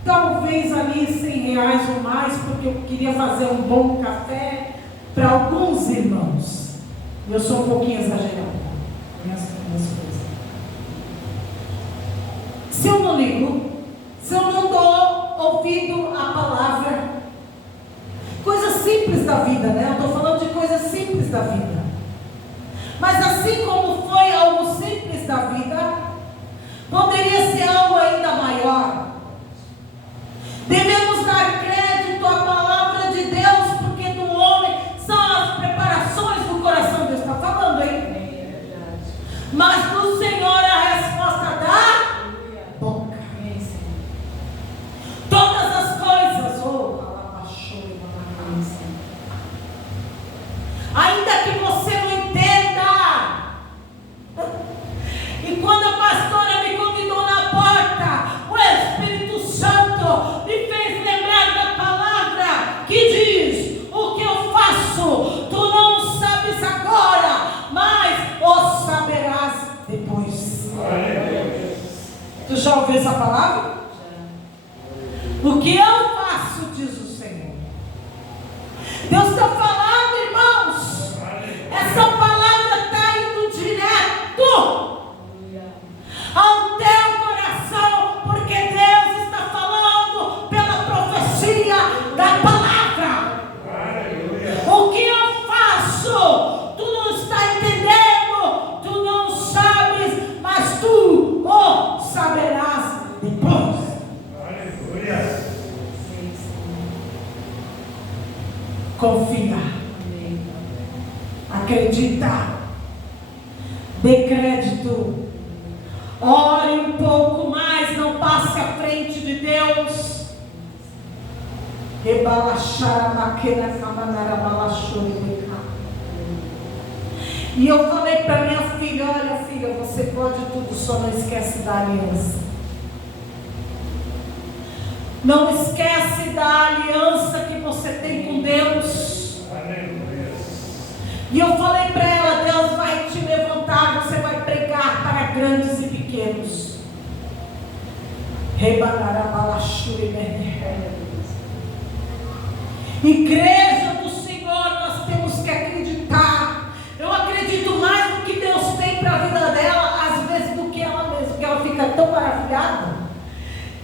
talvez ali R$100 ou mais, porque eu queria fazer um bom café para alguns irmãos. Eu sou um pouquinho exagerada minhas coisas. Se eu não ligo, se eu não dou ouvido à palavra, coisas simples da vida, né? Eu estou falando de coisas simples da vida. Mas assim como foi algo simples da vida, poderia ser algo ainda maior. Devemos dar crédito à palavra de Deus, porque do homem são as preparações do coração. Deus está falando, hein? Mas do Senhor a resposta da boca. Todas as coisas, ainda que você não entenda. E quando a pastora me convidou na porta, o Espírito Santo me fez lembrar da palavra que diz: o que eu faço, tu não sabes agora, mas o saberás depois. Tu já ouviu essa palavra? O que eu faço, diz o Senhor. Deus está falando, irmãos. Essa palavra está indo direto ao teu coração, porque Deus está falando pela profecia da palavra. O que eu faço, tu não está entendendo, tu não sabes, mas tu o saberás depois. Confia, acredita, dê crédito, ore um pouco mais, não passe à frente de Deus. E eu falei para minha filha: olha, filha, você pode tudo, só não esquece da aliança. Não esquece da aliança que você tem com Deus. E eu falei para ela: Deus vai te levantar, você vai pregar para grandes e pequenos. pequenos. Igreja do Senhor, nós temos que acreditar. Eu acredito mais no que Deus tem para a vida dela, às vezes, do que ela mesma, porque ela fica tão maravilhada.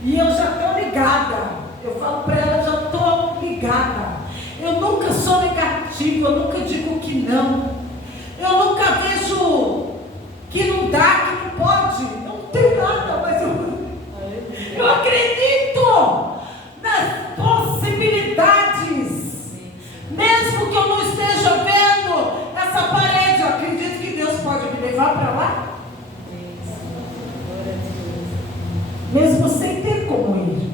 E eu já estou ligada. Eu falo para ela, já estou ligada. Eu nunca sou negativa, eu nunca digo que não. Eu nunca vejo que não dá, que não pode. Eu não tenho nada, mas eu acredito nas possibilidades. Mesmo que eu não esteja vendo essa parede, eu acredito que Deus pode me levar para lá. Mesmo sem ter como ir.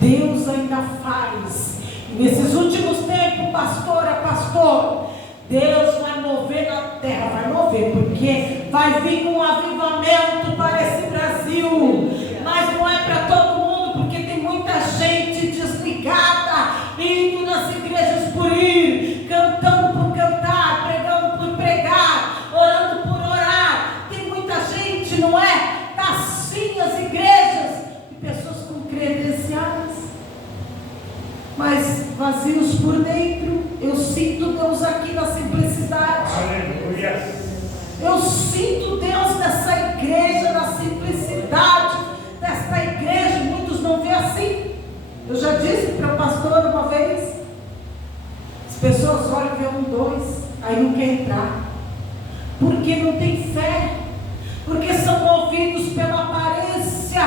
Deus ainda faz. E nesses últimos tempos, pastor, Deus vai mover na terra, vai mover, porque vai vir um avivamento para esse Brasil. Mas não é para todo mundo, porque tem muita gente desligada, indo nas igrejas por ir, cantando por cantar, pregando por pregar, orando por orar. Tem muita gente, não é? Sim, as igrejas de pessoas com credenciais, mas vazios por dentro. Eu sinto Deus aqui na simplicidade. Aleluia. Eu sinto Deus nessa igreja, na simplicidade desta igreja. Muitos não veem assim. Eu já disse para o pastor uma vez, as pessoas olham, vê um, dois, aí não quer entrar, porque não tem fé. Porque são movidos pela aparência.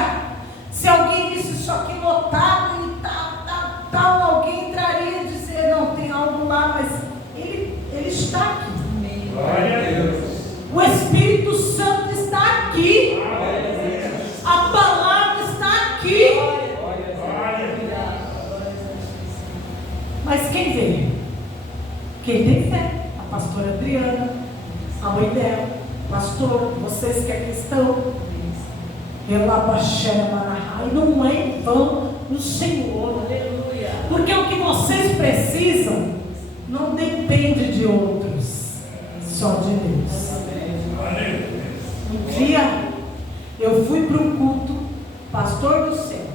Se alguém visse isso aqui lotado e tal, alguém entraria e dizer, não, tem algo lá, mas ele está aqui. Glória a Deus. O Espírito Santo está aqui. A palavra está aqui. Mas quem vê? Quem tem fé? A pastora Adriana, a mãe dela. Pastor, vocês que aqui estão, e não é em vão no Senhor, aleluia. Porque o que vocês precisam não depende de outros, só de Deus. Um dia eu fui para um culto, pastor do céu,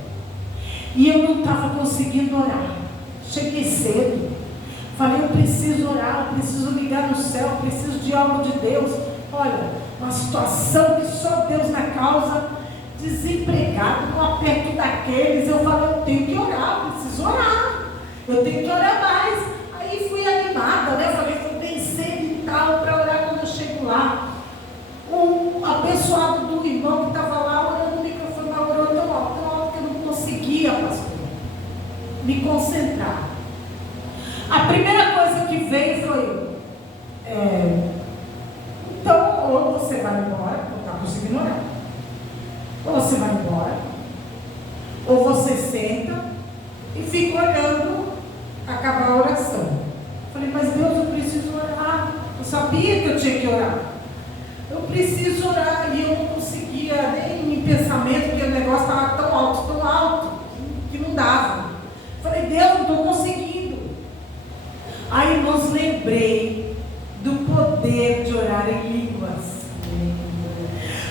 e eu não estava conseguindo orar. Cheguei cedo, falei, eu preciso orar, eu preciso ligar no céu, eu preciso de algo de Deus. Olha, uma situação que só Deus na causa, desempregado, no aperto daqueles. Eu falei, eu tenho que orar, eu preciso orar, eu tenho que orar mais. Aí fui animada, né? Falei, vou vencer e tal, para orar quando eu chego lá. Um abençoado do irmão que estava lá orando, o microfone orou tão alto que eu não conseguia, pastor, me concentrar. A primeira coisa que veio foi, então, ou você vai embora, não está conseguindo orar, ou você vai embora, ou você senta e fica olhando acabar a oração. Falei, mas Deus, eu preciso orar. Eu sabia que eu tinha que orar. Eu preciso orar, e eu não conseguia nem em pensamento, porque o negócio estava tão alto, que não dava. Falei, Deus, não estou conseguindo. Aí, irmãos, lembrei do poder de orar em línguas.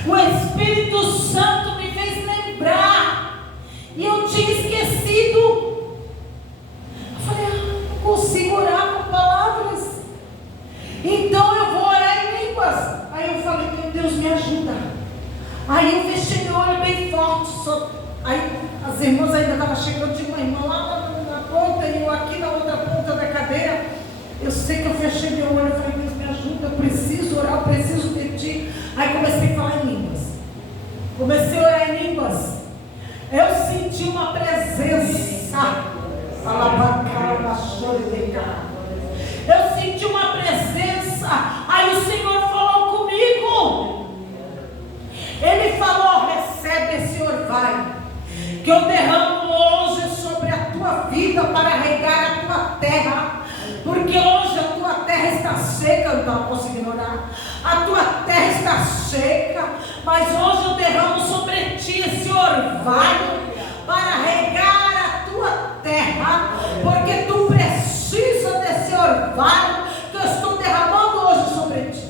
O Espírito Santo me fez lembrar, e eu tinha esquecido. Eu falei, não consigo orar com palavras, então eu vou orar em línguas. Aí eu falei, meu Deus, me ajuda. Aí eu fechei meu olho bem forte. Aí as irmãs ainda estavam chegando, tinha uma irmã lá na ponta e eu aqui na outra ponta da cadeira. Eu sei que eu fechei meu olho, eu falei, Deus, me ajuda, eu preciso orar, eu preciso de ti. Aí comecei a falar em línguas. Comecei a orar em línguas. Eu senti uma presença. Eu senti uma presença. Aí o Senhor falou comigo. Ele falou, recebe esse orvalho que eu derramo hoje sobre a tua vida para regar a tua terra. Porque hoje a tua terra está seca. Eu não estava conseguindo orar. A tua terra está seca, mas hoje eu derramo sobre ti esse orvalho para regar a tua terra, porque tu precisa desse orvalho que eu estou derramando hoje sobre ti.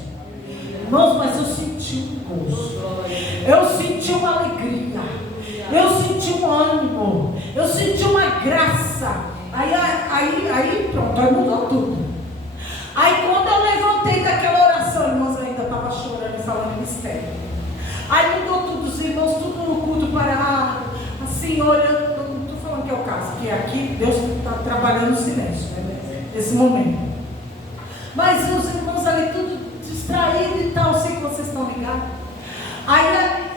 Irmãos, mas eu senti um gozo. Eu senti uma alegria. Eu senti um ânimo. Eu senti uma graça. Aí pronto, aí mudou tudo. Aí quando eu levantei daquela oração, irmãos, ainda estava chorando e falando em mistério. Aí mudou tudo, os irmãos, tudo no culto parado, assim, olhando. Não estou falando que é o caso, que aqui Deus está trabalhando no silêncio, né, nesse momento. Mas os irmãos ali, tudo distraído e tal, sei que vocês estão ligados. Aí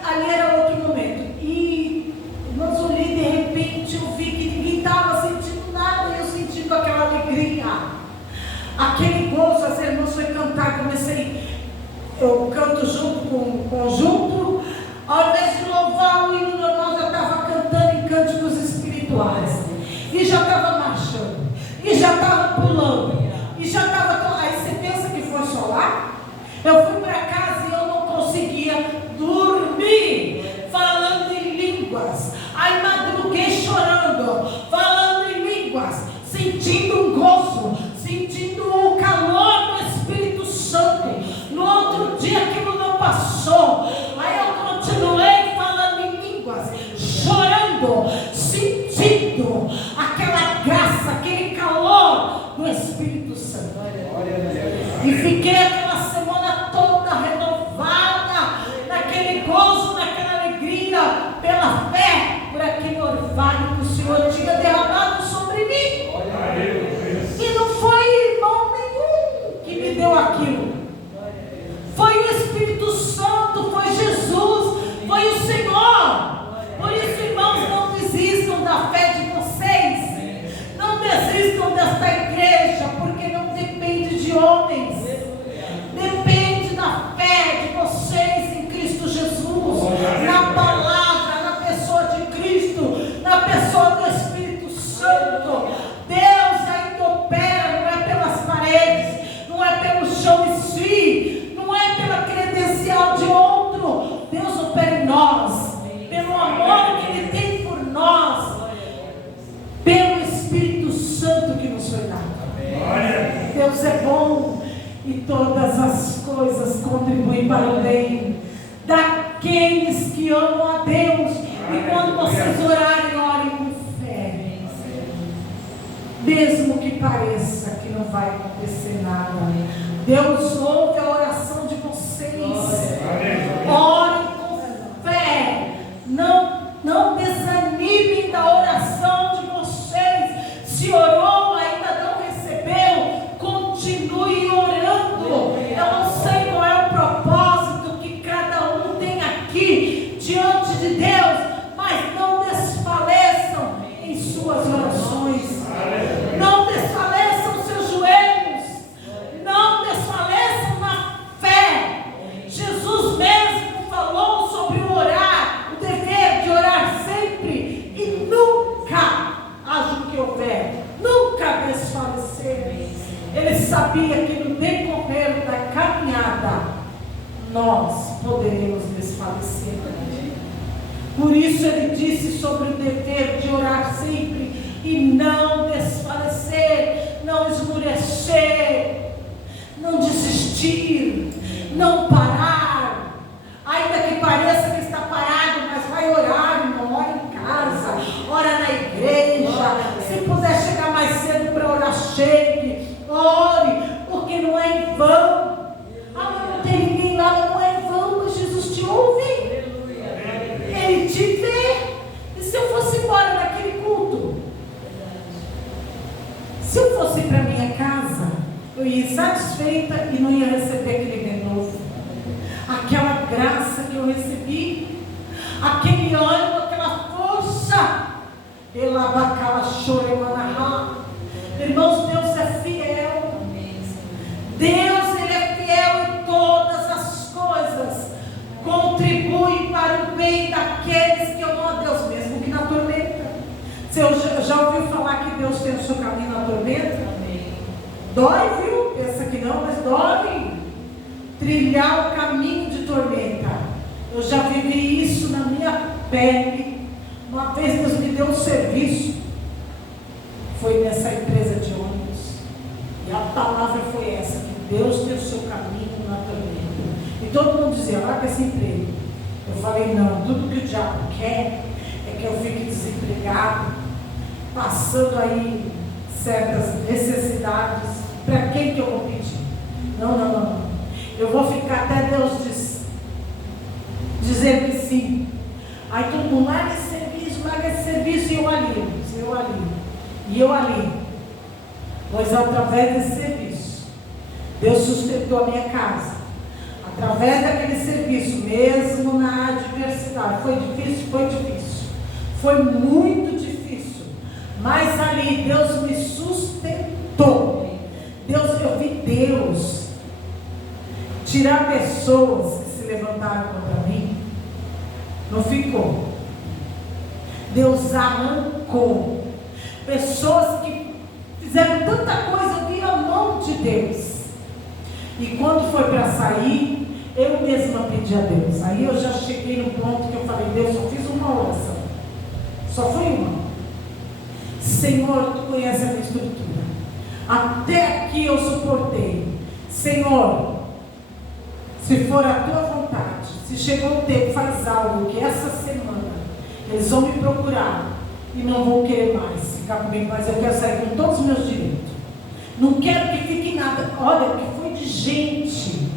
ali era outro momento. E nós olhei, de repente eu vi que ninguém estava sentindo nada, e eu sentindo aquela alegria, aquele gozo. As irmãs foi cantar, eu canto junto com o conjunto. Ao invés de louvar o hino normal, já estava cantando em cânticos espirituais, e já estava marchando, e já estava pulando, e já estava. Aí você pensa que foi só lá? Eu fui para casa e eu não conseguia dormir, falando em línguas. Aí madruguei chorando, falando em línguas, sentindo um gozo, sentindo o calor do Espírito Santo. No outro dia aquilo não passou. Aí eu continuei falando em línguas, chorando, sentindo aquela graça, aquele calor do Espírito Santo. E fiquei aquela semana toda renovada, naquele gozo, naquela alegria, pela fé, por aquele orvalho que o Senhor tinha derramado sobre mim. E não foi irmão nenhum que me deu aquilo. Foi o Espírito Santo, foi Jesus, foi o Senhor. Por isso, irmãos, não desistam da fé de vocês. Não desistam desta igreja, porque não depende de homens. Depende da fé de vocês em Cristo Jesus, na palavra, na pessoa de Cristo, na pessoa do Espírito Santo. Deus ainda opera, não é pelas paredes, não é pelo chão em si, não é pela credencial de outro. Deus opera em nós, pelo amor que Ele tem por nós, pelo Espírito Santo que nos foi dado. Deus é bom e todas as coisas contribuem para o bem daqueles que amam a Deus. E quando vocês orarem, orem com fé, mesmo que pareça que não vai acontecer nada. Deus ouve a oração de vocês. Orem com fé. Não desanimem da oração de vocês. Se orou, ainda não recebeu, continue orando. Eu não sei qual é o propósito que cada um tem aqui diante de Deus, mas não desfaleçam em suas orações. Não desfaleçam seus joelhos. Não desfaleçam na fé. Jesus mesmo falou sobre o orar, o dever de orar sempre e nunca, haja o que houver, nunca desfalecer. Ele sabia que no decorrer da caminhada nós poderemos desfalecer. Por isso ele disse sobre o dever de orar sempre e não desfalecer, não esmorecer, não desistir, não parar. Ainda que pareça que está parado, mas vai orar, irmão. Ora em casa, ora na igreja. Se puder chegar mais cedo para orar, chegue, ore, porque não é em vão. Ah, mas não tem ninguém lá, não é em vão, mas Jesus te ouve. Ele te vê. E se eu fosse embora naquele culto? Se eu fosse para minha casa, eu ia insatisfeita e não ia receber aquele renovo, aquela graça que eu recebi, aquele ânimo, aquela força. Irmãos, Deus é fiel. Deus, Ele é fiel em todas as coisas. Contribui para o bem daqueles que amam a Deus, mesmo que na tormenta. Você já ouviu falar que Deus tem o seu caminho na tormenta? Dói, viu? Pensa que não, mas dói trilhar o caminho de tormenta. Eu já vivi isso na minha pele. Uma vez Deus me deu um serviço, foi nessa empresa de ônibus, e a palavra foi essa, que Deus tem o seu caminho na tormenta. E todo mundo dizia, larga esse emprego. Eu falei, não, tudo que o diabo quer é que eu fique desempregado, passando aí certas necessidades. Para quem que eu vou pedir? Não. Eu vou ficar até Deus dizer que sim. Aí todo mundo, larga esse serviço, e eu ali. Pois através desse serviço, Deus sustentou a minha casa. Através daquele serviço, mesmo na adversidade, foi difícil. Foi muito difícil. Mas ali Deus me sustentou. Eu vi Deus tirar pessoas que se levantaram contra mim. Não ficou. Deus arrancou pessoas que fizeram tanta coisa. Eu vi a mão de Deus. E quando foi para sair, eu mesma pedi a Deus. Aí eu já cheguei no ponto que eu falei, Deus, só fiz uma oração. Só foi uma. Senhor, tu conheces a minha estrutura. Até aqui eu suportei. Senhor, se for a tua vontade, se chegou o tempo, faz algo que essa semana eles vão me procurar e não vão querer mais ficar comigo, mas eu quero sair com todos os meus direitos. Não quero que fique nada. Olha, que foi de gente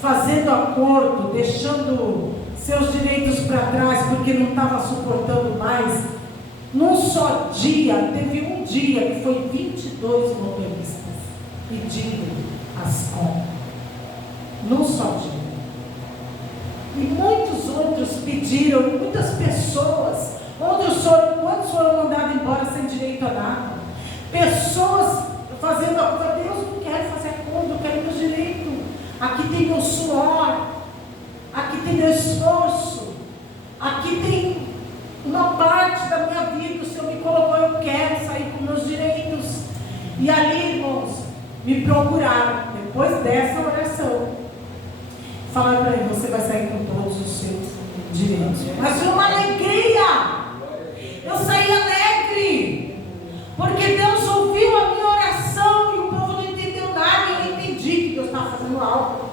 fazendo acordo, deixando seus direitos para trás porque não estava suportando mais. Num só dia, teve um dia que foi 22 motoristas pedindo as contas. Num só dia. E muitos outros pediram, muitas pessoas, quantos foram mandados embora sem direito a nada. Pessoas fazendo a coisa, Deus, não quero fazer conta, eu quero meu direito. Aqui tem meu suor, aqui tem meu esforço, aqui tem uma parte da minha vida, o Senhor me colocou, eu quero sair com meus direitos. E ali, irmãos, me procuraram, depois dessa oração, falaram para ele, você vai sair com todos os seus direitos. Mas foi uma alegria, eu saí alegre, porque Deus ouviu a minha oração e o povo não entendeu nada, e eu entendi que Deus estava fazendo algo.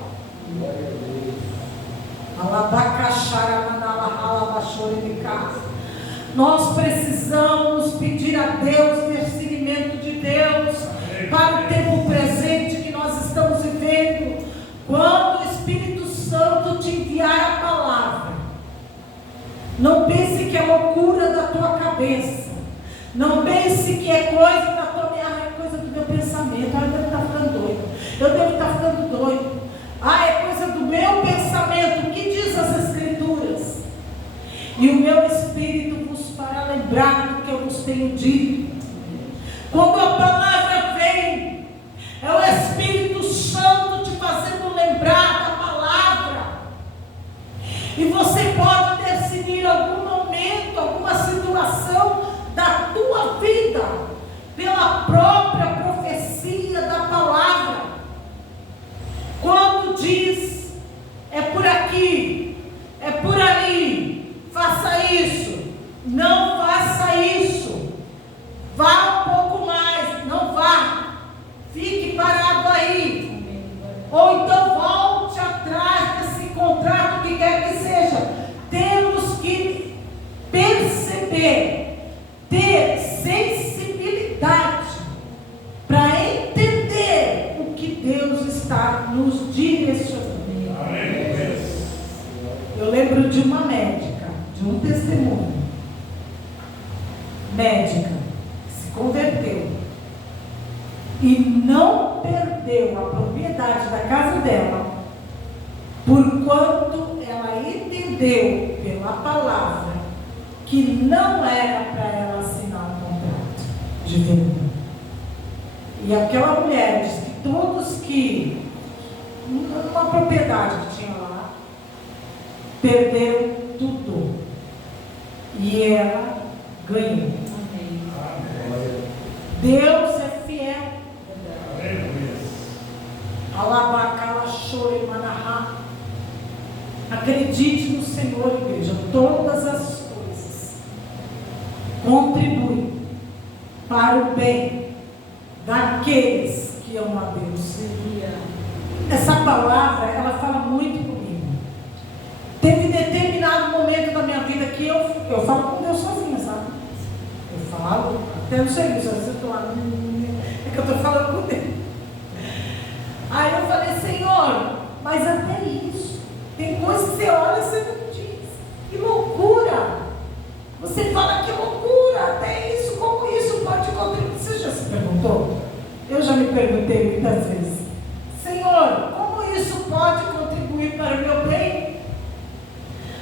Nós precisamos pedir a Deus discernimento de Deus para o tempo presente que nós estamos vivendo. Quando o Espírito Santo te enviar a palavra, não pense que é loucura da tua cabeça, não pense que é coisa da tua minha, é coisa do meu pensamento. Eu devo estar ficando doido, é coisa do meu pensamento. O que diz as Escrituras? E o meu Espírito vos fará lembrar do que eu vos tenho dito. Quando a palavra vem, é o Espírito Santo te fazendo lembrar da palavra. E você pode decidir em algum momento, alguma situação da tua vida, pela própria profecia da palavra. Quando diz, é por aqui, é por ali, faça isso, não faça isso, vá um pouco mais, não vá, fique parado aí, ou então volte atrás desse contrato, que quer que seja. Temos que perceber, ter sensibilidade para entender o que Deus está nos direcionando. Eu lembro de uma médica, de um testemunho, médica, que se converteu e não perdeu a propriedade da casa dela, porquanto ela entendeu pela palavra que não era para ela assinar um contrato de venda. E aquela mulher disse que todos que, uma propriedade que tinha lá, perderam tudo. E ela ganhou. Deus é fiel. Alabacala, chore, manahá. Acredite no Senhor, igreja. Todas as coisas contribuem para o bem daqueles que amam a Deus. Essa palavra, ela fala muito comigo. Teve determinado aqui eu falo com Deus sozinha, sabe? Eu falo, até no serviço, às vezes eu estou lá, é que eu estou falando com Deus. Aí eu falei, Senhor, mas até isso, tem coisas que você olha e você não diz. Que loucura! Você fala que loucura, até isso, como isso pode contribuir? Você já se perguntou? Eu já me perguntei muitas vezes. Senhor, como isso pode contribuir para o meu bem?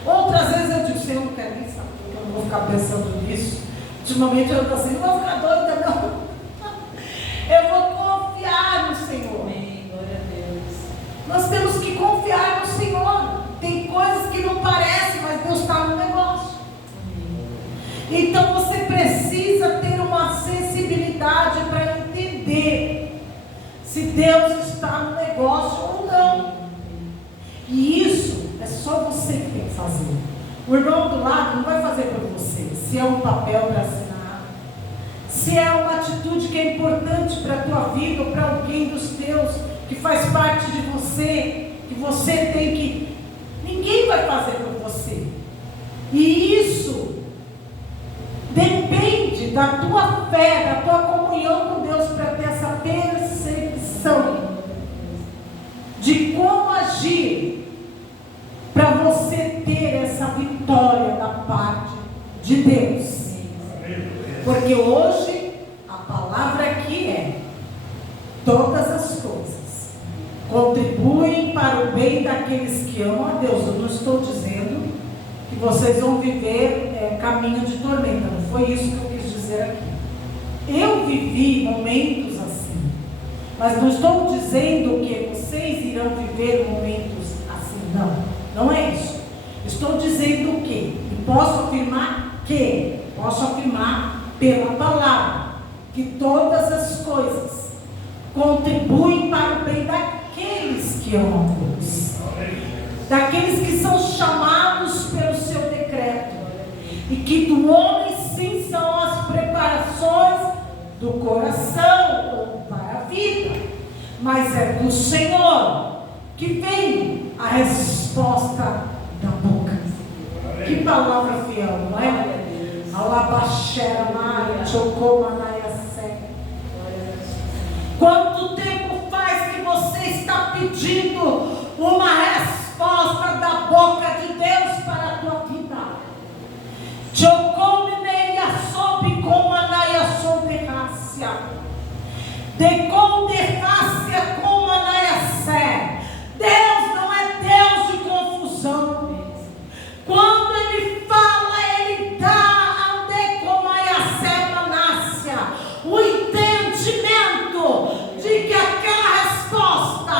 Outras vezes eu digo, Senhor, não quero nem saber, porque eu não vou ficar pensando nisso. Ultimamente eu estou assim, não vou ficar doida não. Eu vou confiar no Senhor. Amém. Glória a Deus. Nós temos que confiar no Senhor. Tem coisas que não parecem, mas Deus está no negócio. Então você precisa ter uma sensibilidade para entender se Deus está no negócio ou não. E isso é só você que tem que fazer. O irmão do lado não vai fazer para você. Se é um papel para assinar, se é uma atitude que é importante para a tua vida ou para alguém dos teus, que faz parte de você, que você tem que... Ninguém vai fazer por você. E isso depende da tua fé, da tua comunhão com Deus, para ter essa percepção de como agir, para você ter essa vitória da parte de Deus. Porque hoje a palavra aqui é: todas as coisas contribuem para o bem daqueles que amam a Deus. Eu não estou dizendo que vocês vão viver caminho de tormenta, não foi isso que eu quis dizer aqui. Eu vivi momentos assim, mas não estou dizendo que vocês irão viver momentos assim, não é isso. Estou dizendo que, e posso afirmar pela palavra, que todas as coisas contribuem para o bem daqueles que amam a Deus, daqueles que são chamados pelo seu decreto, e que do homem sim são as preparações do coração para a vida, mas é do Senhor que vem a resposta da boca. Que palavra fiel, não é? Alabaxera, Maia, Chocoma, Naia, Sé. Quanto tempo faz que você está pedindo uma resposta da boca de Deus para a tua vida? Chocome, Neia, soube como a Naia, soube rácia. De com derrácia como a Naia, Sé. Deus não é Deus de confusão. Quando Ele fala, Ele dá a decomaia-semanácia o entendimento de que aquela resposta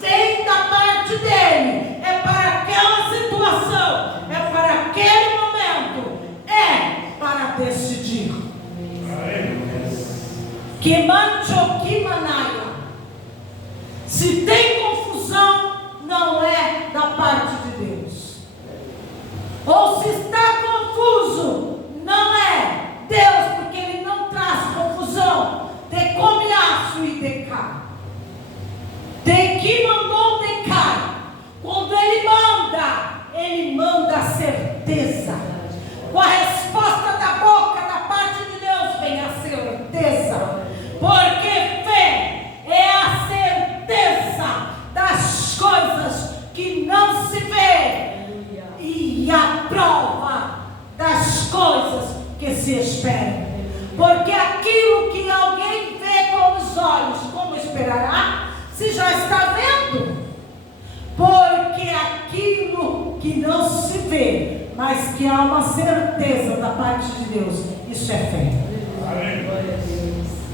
vem da parte dEle, é para aquela situação, é para aquele momento, é para decidir. Que manchoquimanaia. Se tem confusão, não é da parte de Deus. Ou se está confuso, não é Deus, porque Ele não traz confusão. De comiaço e de cá. De que mandou de cá. Quando Ele manda a certeza. Com a resposta da boca, da parte de Deus, vem a certeza. Porque fé é a certeza das coisas que não se vê. E a prova das coisas que se esperam. Porque aquilo que alguém vê com os olhos, como esperará, se já está vendo? Porque aquilo que não se vê, mas que há uma certeza da parte de Deus, isso é fé.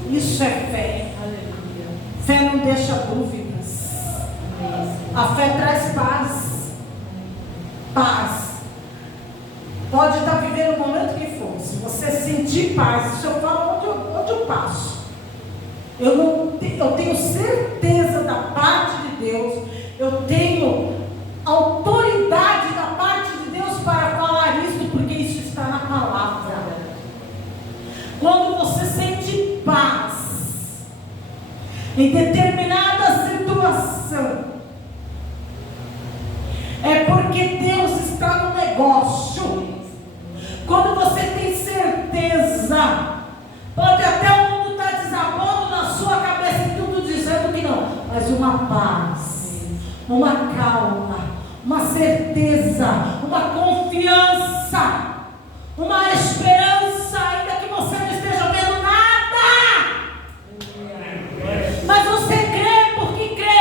Isso é fé. Fé não deixa dúvidas. A fé traz paz. Paz. Pode estar vivendo o momento que for. Se você sentir paz, se eu falo onde eu passo, eu tenho certeza da parte de Deus. Eu tenho autoridade da parte de Deus para falar isso, porque isso está na palavra. Quando você sente paz em determinada situação, é porque Deus está no negócio. confiança, uma esperança, ainda que você não esteja vendo nada. Mas você crê porque crê.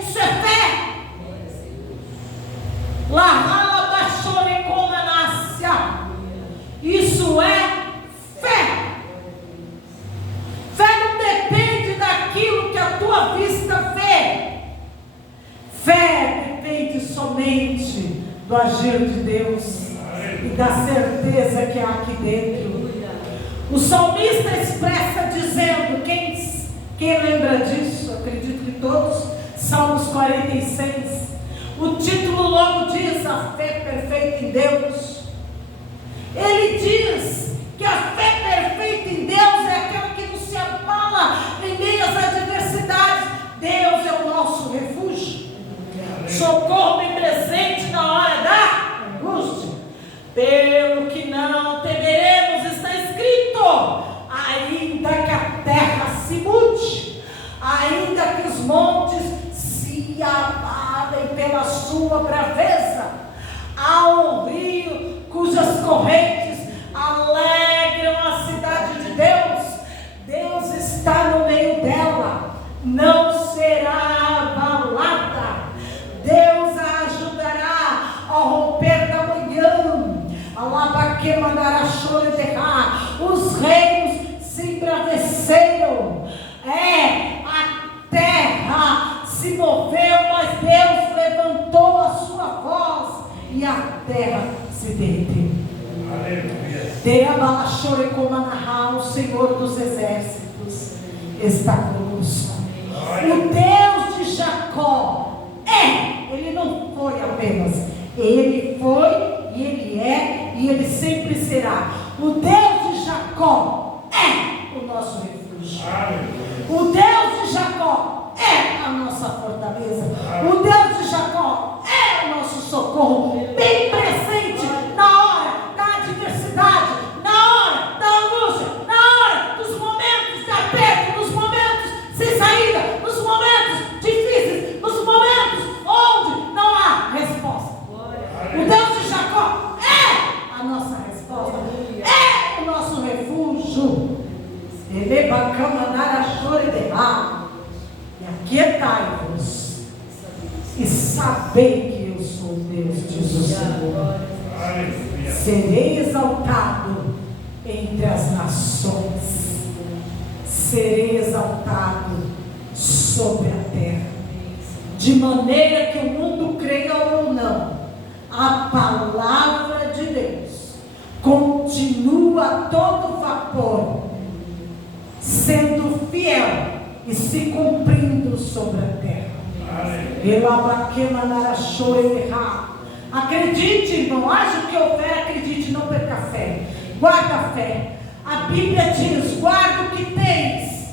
Isso é fé. Lahala Bachore Comanácia. Isso é fé. Fé não depende daquilo que a tua vista vê. Fé depende somente do agir de Deus e da certeza que há aqui dentro. O salmista expressa dizendo, quem lembra disso? Acredito que todos. Salmos 46. O título logo diz: a fé perfeita em Deus. Ele diz que a fé perfeita em Deus é aquela que não se abala em meio às adversidades. Deus é o nosso refúgio, socorro bem presente na hora da angústia. Pelo que não temeremos, está escrito, ainda que a terra se mude, ainda que os montes se abalem pela sua braveza, há um rio cujas correntes alegram a cidade de Deus. Deus está no meio dela, não será abalada. Deus a ajudará ao romper da manhã. Os reinos se embraveceram. A terra se moveu, mas Deus levantou a sua voz e a terra se derreteu. O Senhor dos exércitos está conosco. O Deus de Jacó Ele não foi apenas, Ele foi e Ele é e Ele sempre será. O Deus de Jacó é o nosso refúgio. O Deus de Jacó é a nossa fortaleza. O Deus de Jacó é o nosso socorro bem presente na hora da adversidade, na hora da angústia, na hora dos momentos de aperto, nos momentos sem saída, nos momentos difíceis, nos momentos onde não há resposta. O Deus de Jacó é a nossa resposta, é o nosso refúgio. E aquietai-vos e sabei que eu sou Deus, diz o Senhor. Serei exaltado entre as nações, serei exaltado sobre a terra, de maneira que o mundo creia ou não, a palavra de Deus continua a todo vapor, sendo fiel e se cumprindo sobre a terra. Acredite, irmão, haja o que houver, acredite, não perca a fé. Guarda a fé. A Bíblia diz: guarda o que tens,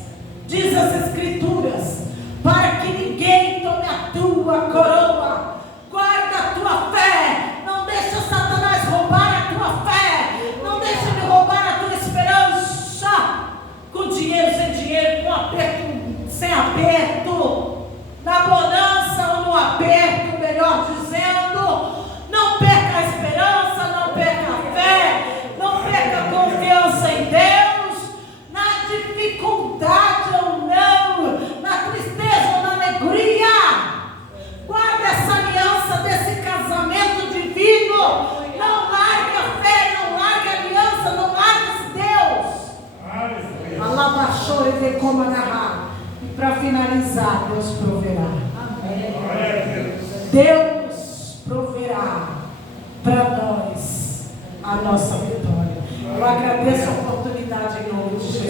diz as Escrituras, para que ninguém tome a tua coroa. Guarda a tua fé. Não deixa Satanás roubar a tua fé. Não deixa ele roubar a tua esperança. Com dinheiro, sem dinheiro, com aperto, sem aperto, na bonança ou no aperto, melhor dizendo. Não perca a esperança, não perca a fé, não perca a confiança em Deus, na dificuldade ou não, na tristeza ou na alegria. Guarda essa aliança desse casamento divino. Não largue a fé, não largue a aliança, não largue Deus. Alabaxou e decoma narrar. E para finalizar, Deus proverá. Deus proverá para nós a nossa vitória. Eu agradeço a oportunidade em nome de Jesus.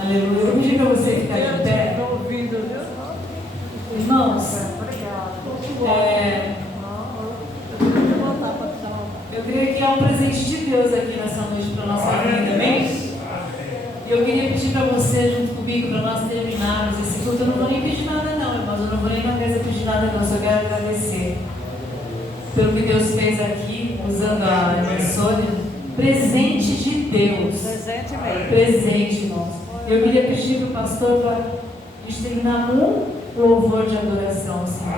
Aleluia. Eu pedi para você ficar de pé. Irmãos, eu creio que há um presente de Deus aqui nessa noite para a nossa vida, amém? E eu queria pedir para você, junto comigo, para nós terminarmos esse culto. Eu não vou nem pedir nada não, irmãos, eu não vou nem na casa pedir nada não, só quero agradecer pelo que Deus fez aqui, usando a irmã Sônia. presente de Deus. Presente mesmo. Presente, irmãos. Eu queria pedir para o pastor para a gente terminar um louvor de adoração ao Senhor.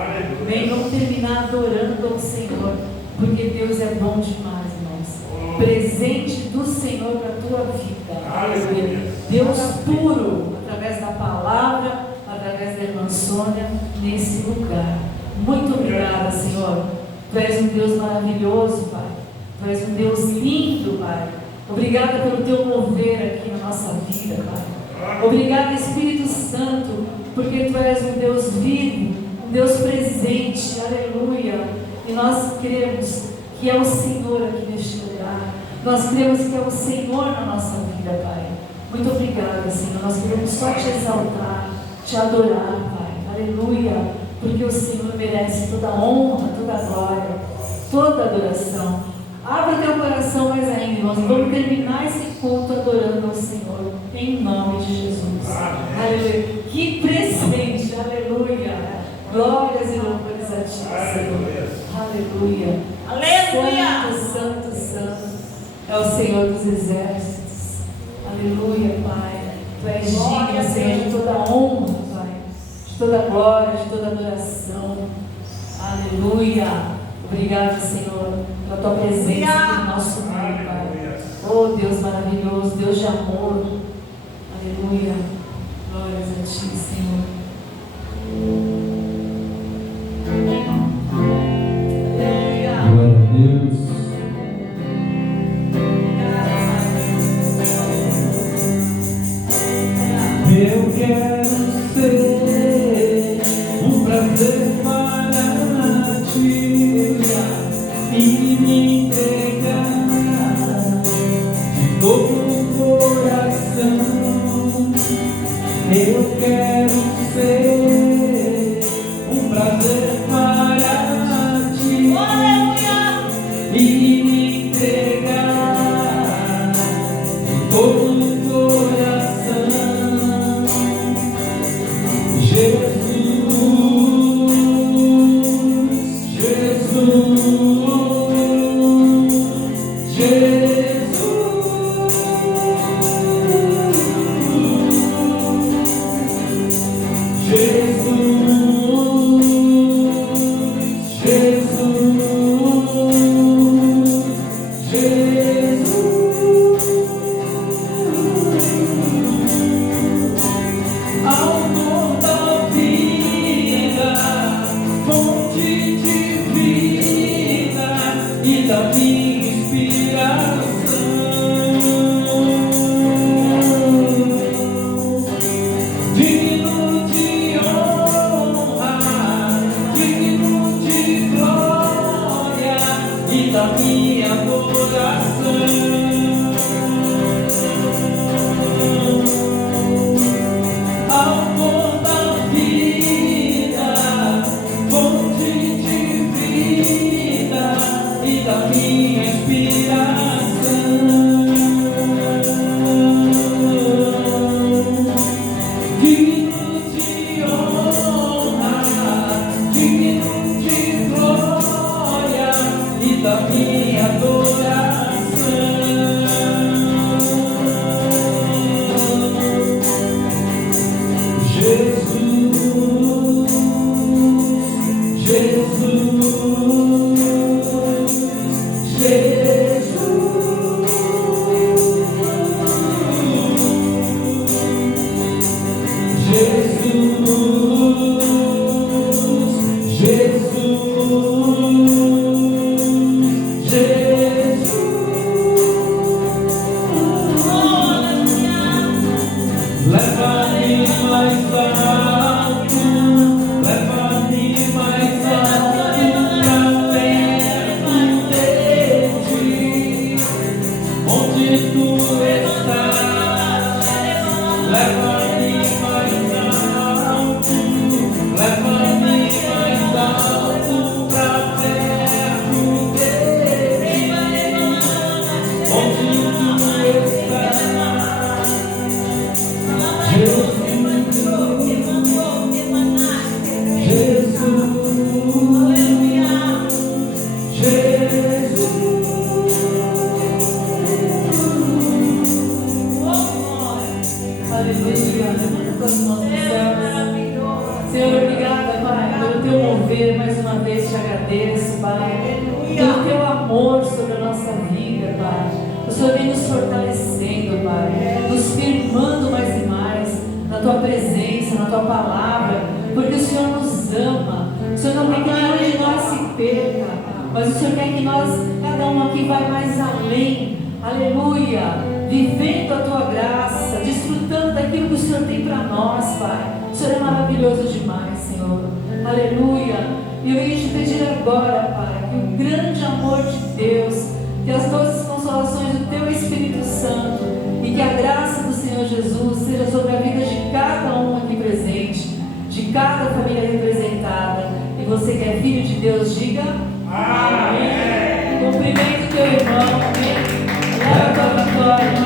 Bem, vamos terminar adorando ao Senhor, porque Deus é bom demais, irmãos. Presente do Senhor para a tua vida. Deus puro, através da palavra, através da irmã Sônia, nesse lugar. Muito obrigada, Senhor. Tu és um Deus maravilhoso, Pai. Tu és um Deus lindo, Pai. Obrigada pelo teu mover aqui na nossa vida, Pai. Obrigada, Espírito Santo, porque tu és um Deus vivo, um Deus presente, aleluia. E nós cremos que é o Senhor aqui neste lugar. Nós cremos que é o Senhor na nossa vida, Pai. Muito obrigada, Senhor. Nós queremos só te exaltar, te adorar, Pai. Aleluia. Porque o Senhor merece toda a honra, toda a glória, toda a adoração. Abra teu coração mais ainda, irmãos. Vamos terminar esse culto adorando ao Senhor, em nome de Jesus. Aleluia. Que presente, aleluia. Glórias e louvores a ti, Senhor. Aleluia. Aleluia. Santo, santo, santo é o Senhor dos exércitos. Aleluia, Pai. Tu és digno, Senhor, de toda a honra, Pai, de toda a glória, de toda a adoração. Aleluia. Obrigado, Senhor, pela tua presença aqui no nosso meio, Pai. Oh, Deus maravilhoso, Deus de amor. Aleluia. Glórias a ti, Senhor. Glória a Deus. Eu quero ser um prazer para ti e me entregar de todo o coração. Eu quero ser um prazer para ti e me entregar de todo o coração. Jesus, Jesus, Autor da vida, fonte de vida e da minha inspiração, digno de honra, digno de glória e da minha adoração. Autor da vida, fonte de vida e da minha inspiração, digno de honra, digno de glória e da minha adoração. Jesus, Jesus, leva-me mais alto, leva-me mais alto pra perto de ti, onde tu estás. Leva-me mais alto, leva-me mais alto pra perto de ti, onde tu estás. Jesus, Aleluia. Levanta as mãos nos céus. Senhor, obrigada, Pai, pelo teu mover. Mais uma vez te agradeço, Pai. Pelo teu amor sobre a nossa vida, Pai. O Senhor vem nos fortalecendo, Pai. Nos firmando mais e mais na tua presença, na tua palavra. Porque o Senhor nos ama. O Senhor não quer que nenhum de nós se perca. Mas o Senhor quer que nós, cada um aqui, vai mais além. Aleluia. Vivendo a tua graça, desfrutando daquilo que o Senhor tem para nós, Pai. O Senhor é maravilhoso demais, Senhor. Aleluia. E eu ia te pedir agora, Pai, que o grande amor de Deus, que as doces consolações do teu Espírito Santo e que a graça do Senhor Jesus seja sobre a vida de cada um aqui presente, de cada família representada. E você que é filho de Deus, diga amém. Cumprimento teu irmão, amém. Leva a tua vitória.